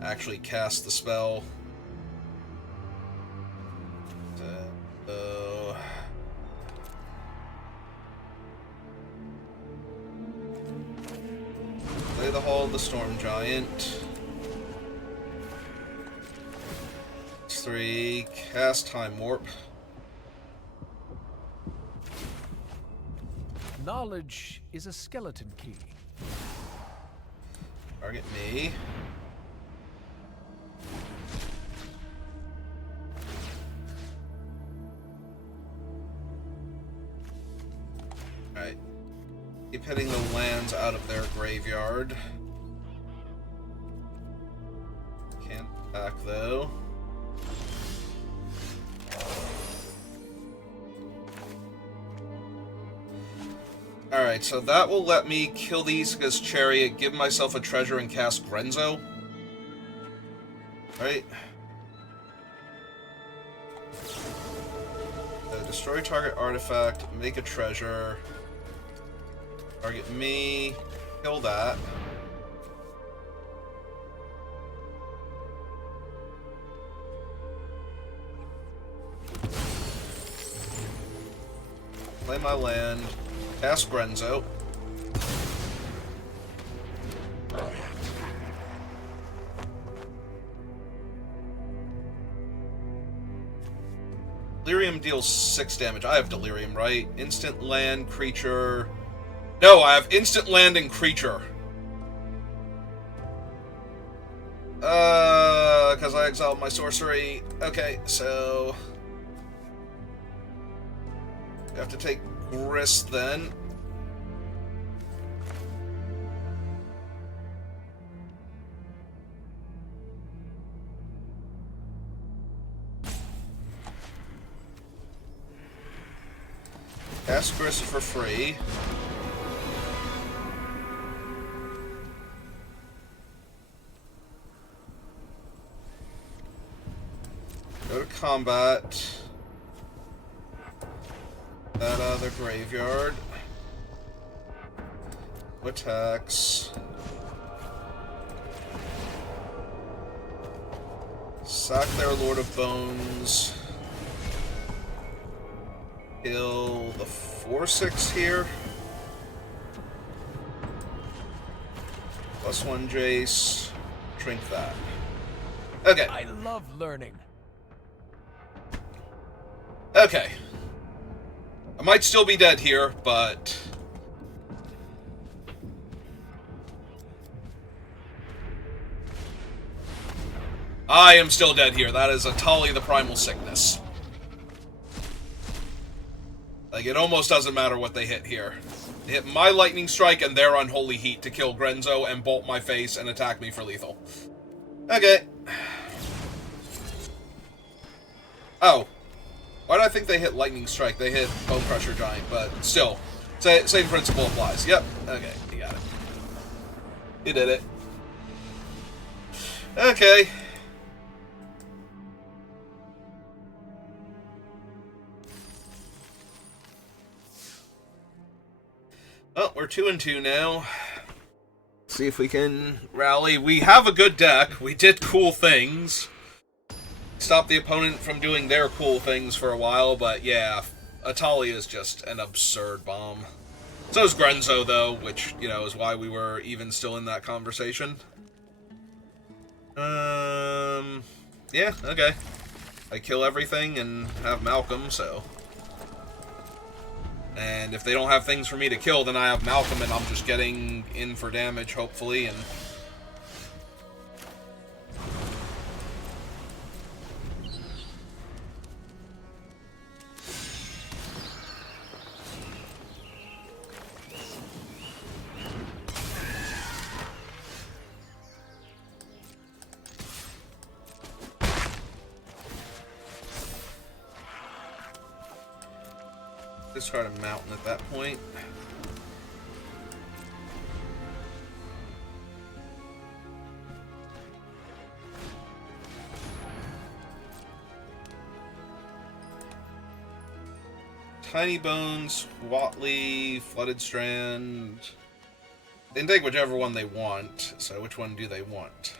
actually cast the spell. Play the Hall of the Storm Giant. 3. Cast Time Warp. Knowledge is a skeleton key. Target me. Alright. Keep hitting the lands out of their graveyard. Can't attack though. Alright, so that will let me kill the Iska's Chariot, give myself a treasure, and cast Grenzo. Right? Destroy target artifact, make a treasure. Target me, kill that. Play my land. Cast Grenzo. Delirium deals 6 damage. I have Delirium, right? Instant land, creature... No, I have instant land and creature. Because I exiled my sorcery. Okay, so... You have to take Grist then. Cast Grist for free. Go to combat. That other graveyard. Attacks. Sack their Lord of Bones. Kill the 4/6 here. +1 Jace. Shrink that. Okay. I love learning. Okay. I might still be dead here, but... I am still dead here. That is a Tali the Primal Sickness. Like, it almost doesn't matter what they hit here. They hit my Lightning Strike and their Unholy Heat to kill Grenzo and bolt my face and attack me for lethal. Okay. Oh. Why do I think they hit Lightning Strike? They hit Bone Crusher Giant, but still. Same principle applies. Yep. Okay, you got it. You did it. Okay. Well, we're 2-2 now. See if we can rally. We have a good deck. We did cool things. stop the opponent from doing their cool things for a while, but yeah, Atalia is just an absurd bomb. So is Grenzo, though, which, you know, is why we were even still in that conversation. Yeah, okay. I kill everything and have Malcolm, so... And if they don't have things for me to kill, then I have Malcolm, and I'm just getting in for damage, hopefully, and... discard a mountain at that point. Tiny Bones, Watley, Flooded Strand. They can take whichever one they want, so which one do they want?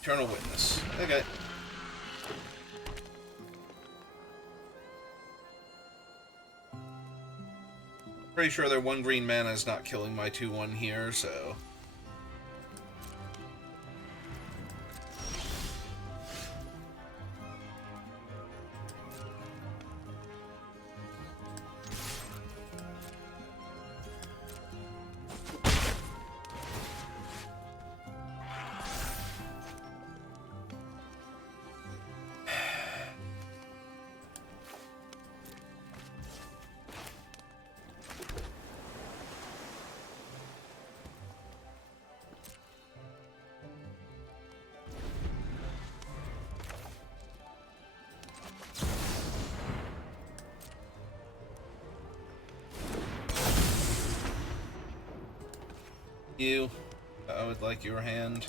Eternal Witness. Okay. Pretty sure their 1 green mana is not killing my 2/1 here, so... You. I would like your hand.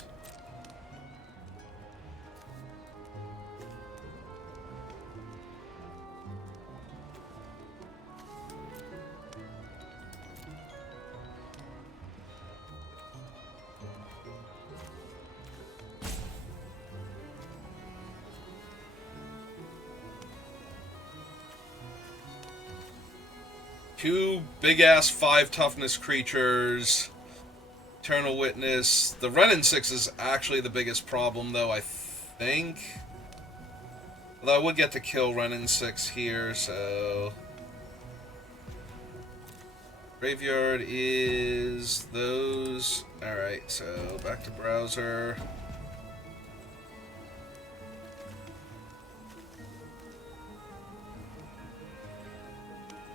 Two big-ass 5 toughness creatures. Eternal Witness. The Renin 6 is actually the biggest problem, though, I think. Although I would get to kill Renin 6 here, so... Graveyard is those. Alright, so back to browser.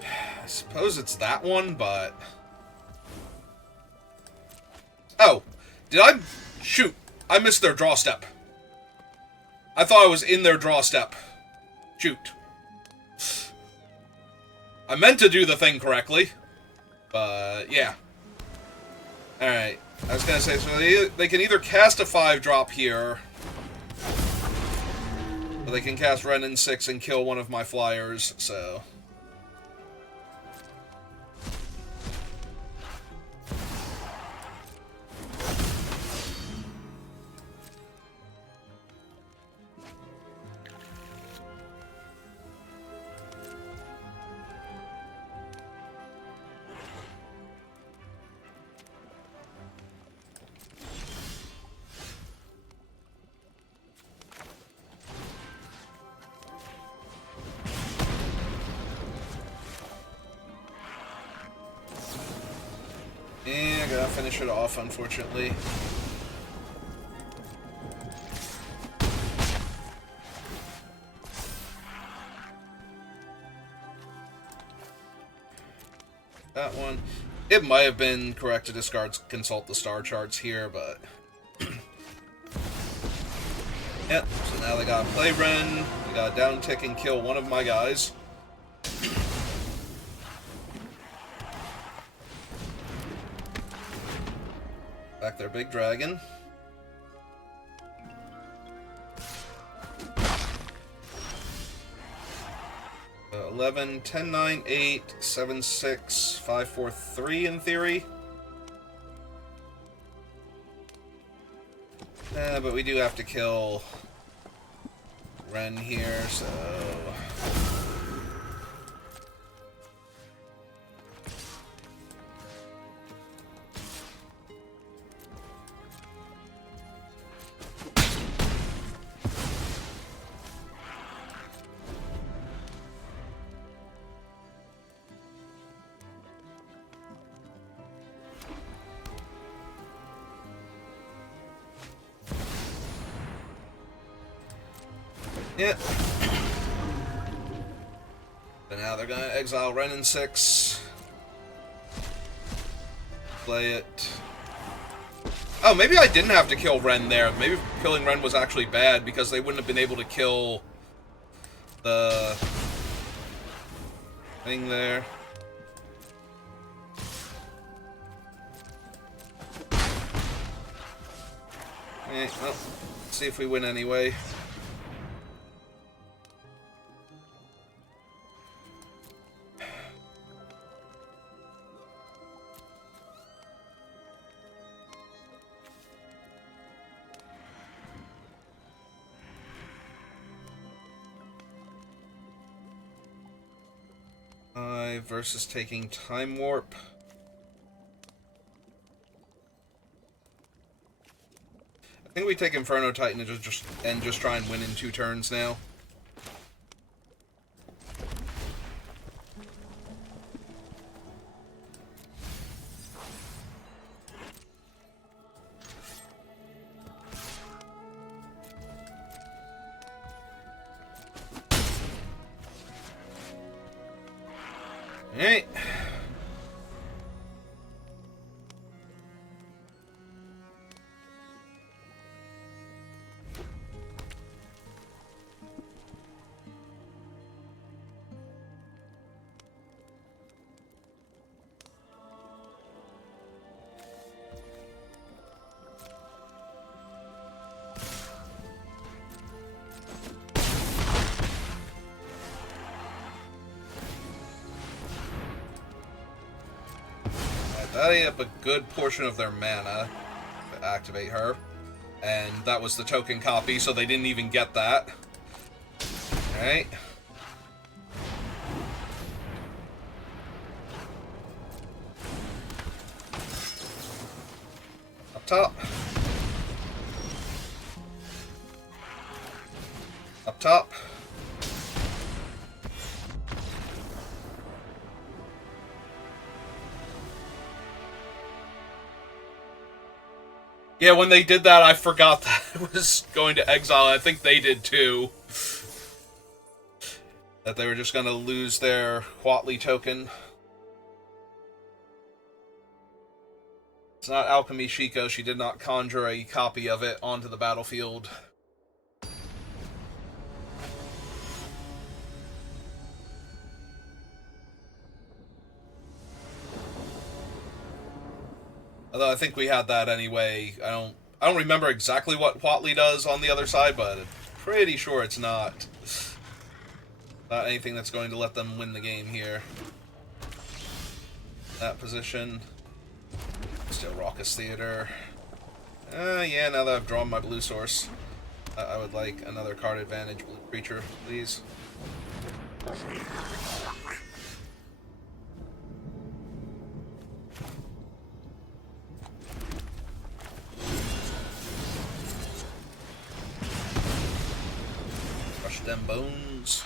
I suppose it's that one, but... Oh, did I... Shoot, I missed their draw step. I thought I was in their draw step. Shoot. I meant to do the thing correctly. But, yeah. Alright, I was gonna say, so they can either cast a 5-drop here, or they can cast Renin 6 and kill one of my flyers, so... Yeah, I gotta finish it off, unfortunately. That one. It might have been correct to discard consult the star charts here, but... Yep, so now they gotta play Ren, they gotta down tick and kill one of my guys. Back their big dragon. So 11, 10, 9, 8, 7, 6, 5, 4, 3 in theory. But we do have to kill Ren here, so... Yeah. But now they're gonna exile Ren in 6. Play it. Oh, maybe I didn't have to kill Ren there. Maybe killing Ren was actually bad because they wouldn't have been able to kill the thing there. Eh, well, let's see if we win anyway. Versus taking Time Warp. I think we take Inferno Titan and just try and win in 2 turns now. Alright. That ate up a good portion of their mana to activate her. And that was the token copy, so they didn't even get that. Alright. Up top. Up top. Yeah, when they did that, I forgot that it was going to exile. I think they did too. That they were just going to lose their Huatli token. It's not Alchemy Shiko. She did not conjure a copy of it onto the battlefield. Although I think we had that anyway. I don't remember exactly what Huatli does on the other side, but I'm pretty sure it's not anything that's going to let them win the game here. That position. Still Raucous Theater. Yeah, now that I've drawn my blue source, I would like another card advantage blue creature, please. Crush them bones.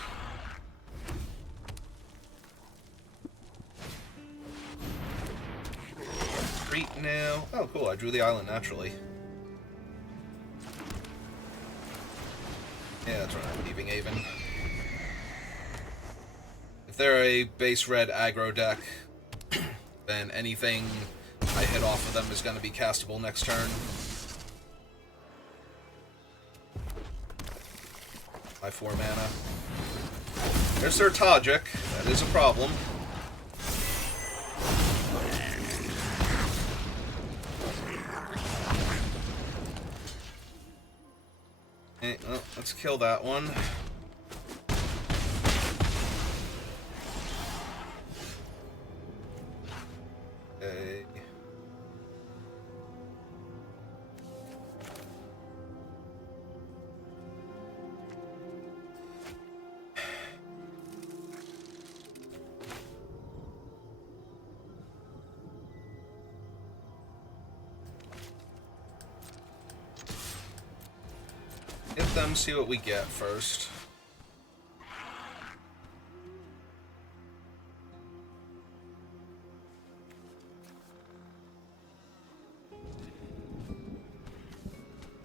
Now. Oh, cool. I drew the island naturally. Yeah, that's right. I'm leaving Haven. If they're a base red aggro deck, then anything I hit off of them is going to be castable next turn. My 4 mana. There's their Tajik. That is a problem. Okay, well, let's kill that one. Okay. hit them, see what we get first.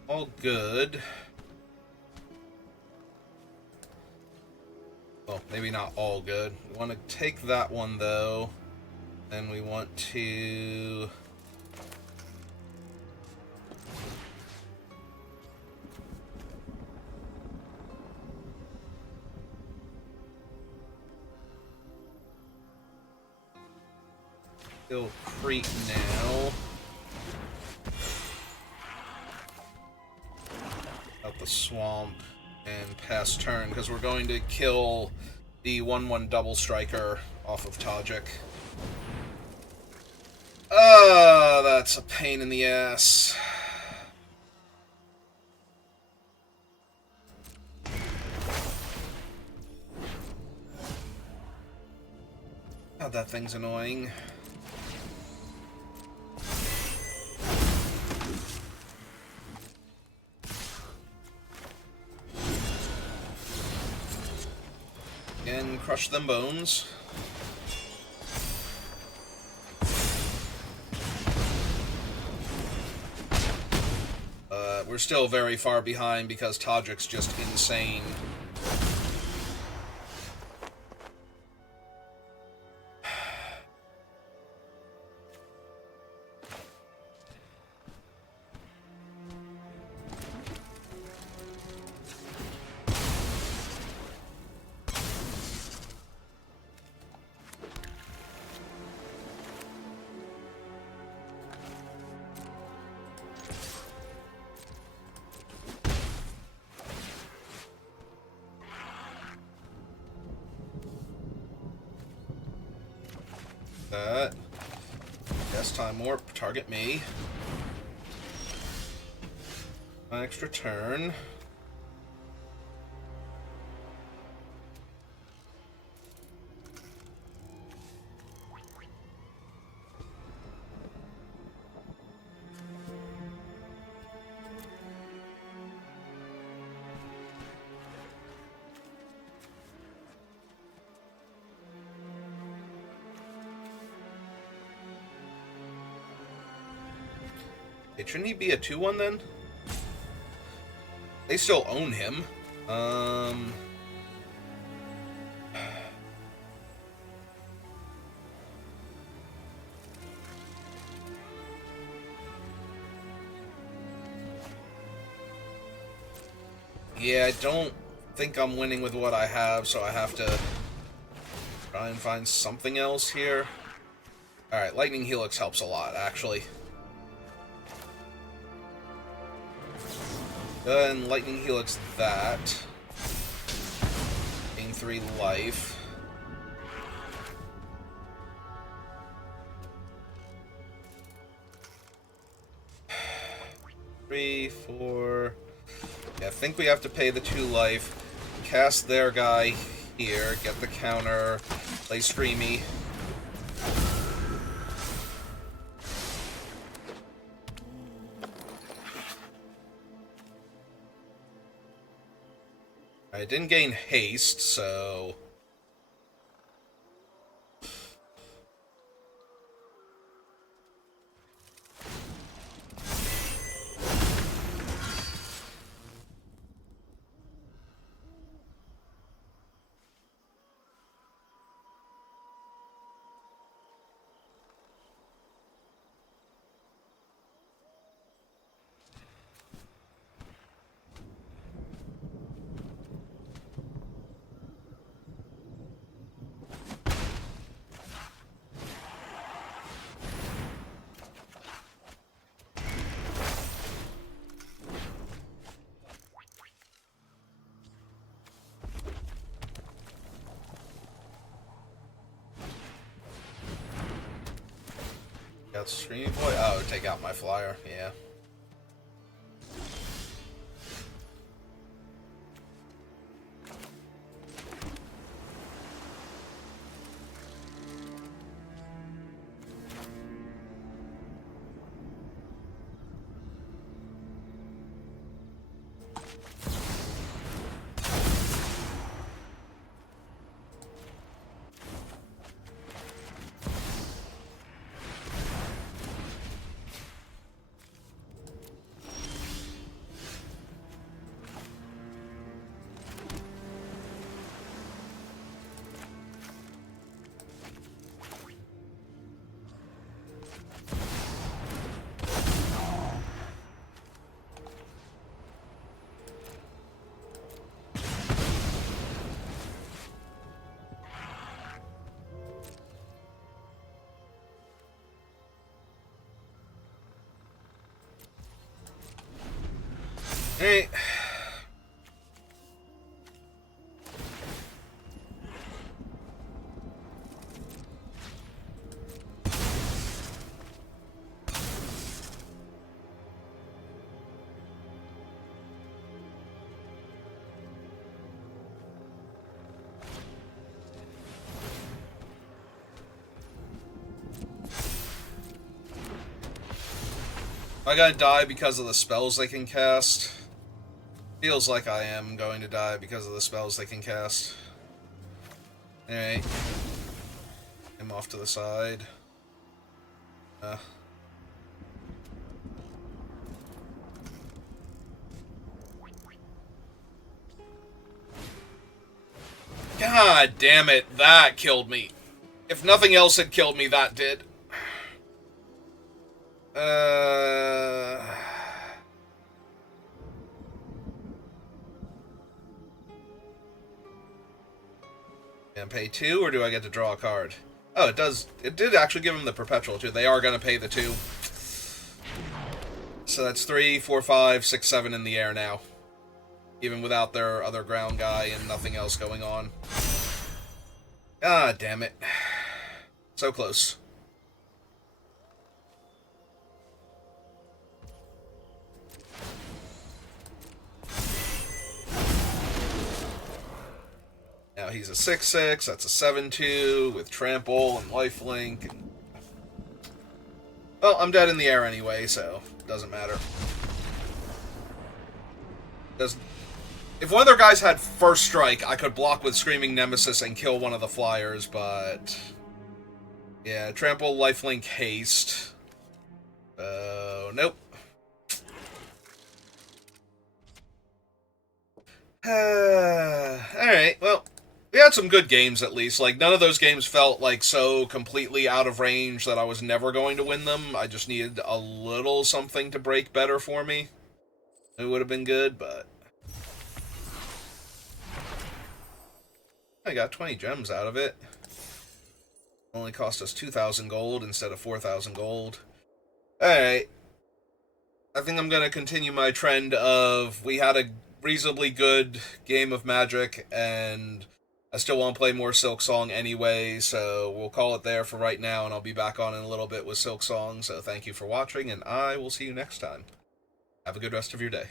All good. Well, maybe not all good. We want to take that one, though. Then we want to... kill Crete now. Out the swamp and pass turn, because we're going to kill the 1/1 double striker off of Tajik. That's a pain in the ass. God, that thing's annoying. And crush them bones. We're still very far behind because Tajik's just insane. That. Yes, time warp. Target me. An extra turn. Hey, shouldn't he be a 2/1 then? They still own him. Yeah, I don't think I'm winning with what I have, so I have to try and find something else here. Alright, Lightning Helix helps a lot, actually. And Lightning Helix that. Gain 3 life. Three, 4. Yeah, I think we have to pay the 2 life. Cast their guy here, get the counter, play Streamy. I didn't gain haste, so... Got Streamy Boy? Oh, take out my flyer, yeah. Alright. Am I gonna die because of the spells they can cast? Feels like I am going to die because of the spells they can cast. Alright. I'm off to the side. God damn it, that killed me. If nothing else had killed me, that did. Can I pay 2, or do I get to draw a card? Oh, it does. It did actually give them the perpetual, too. They are going to pay the 2. So that's 3, 4, 5, 6, 7 in the air now. Even without their other ground guy and nothing else going on. God damn it. So close. Now he's a 6/6, that's a 7/2 with trample and lifelink. Well, I'm dead in the air anyway, so it doesn't matter. If one of their guys had first strike, I could block with Screaming Nemesis and kill one of the flyers, but yeah, trample, lifelink, haste. Nope. Alright, well, we had some good games at least. Like, none of those games felt like so completely out of range that I was never going to win them. I just needed a little something to break better for me. It would have been good, but I got 20 gems out of it. Only cost us 2,000 gold instead of 4,000 gold. Alright. I think I'm going to continue my trend of we had a reasonably good game of Magic, and I still want to play more Silk Song anyway, so we'll call it there for right now, and I'll be back on in a little bit with Silk Song. So thank you for watching, and I will see you next time. Have a good rest of your day.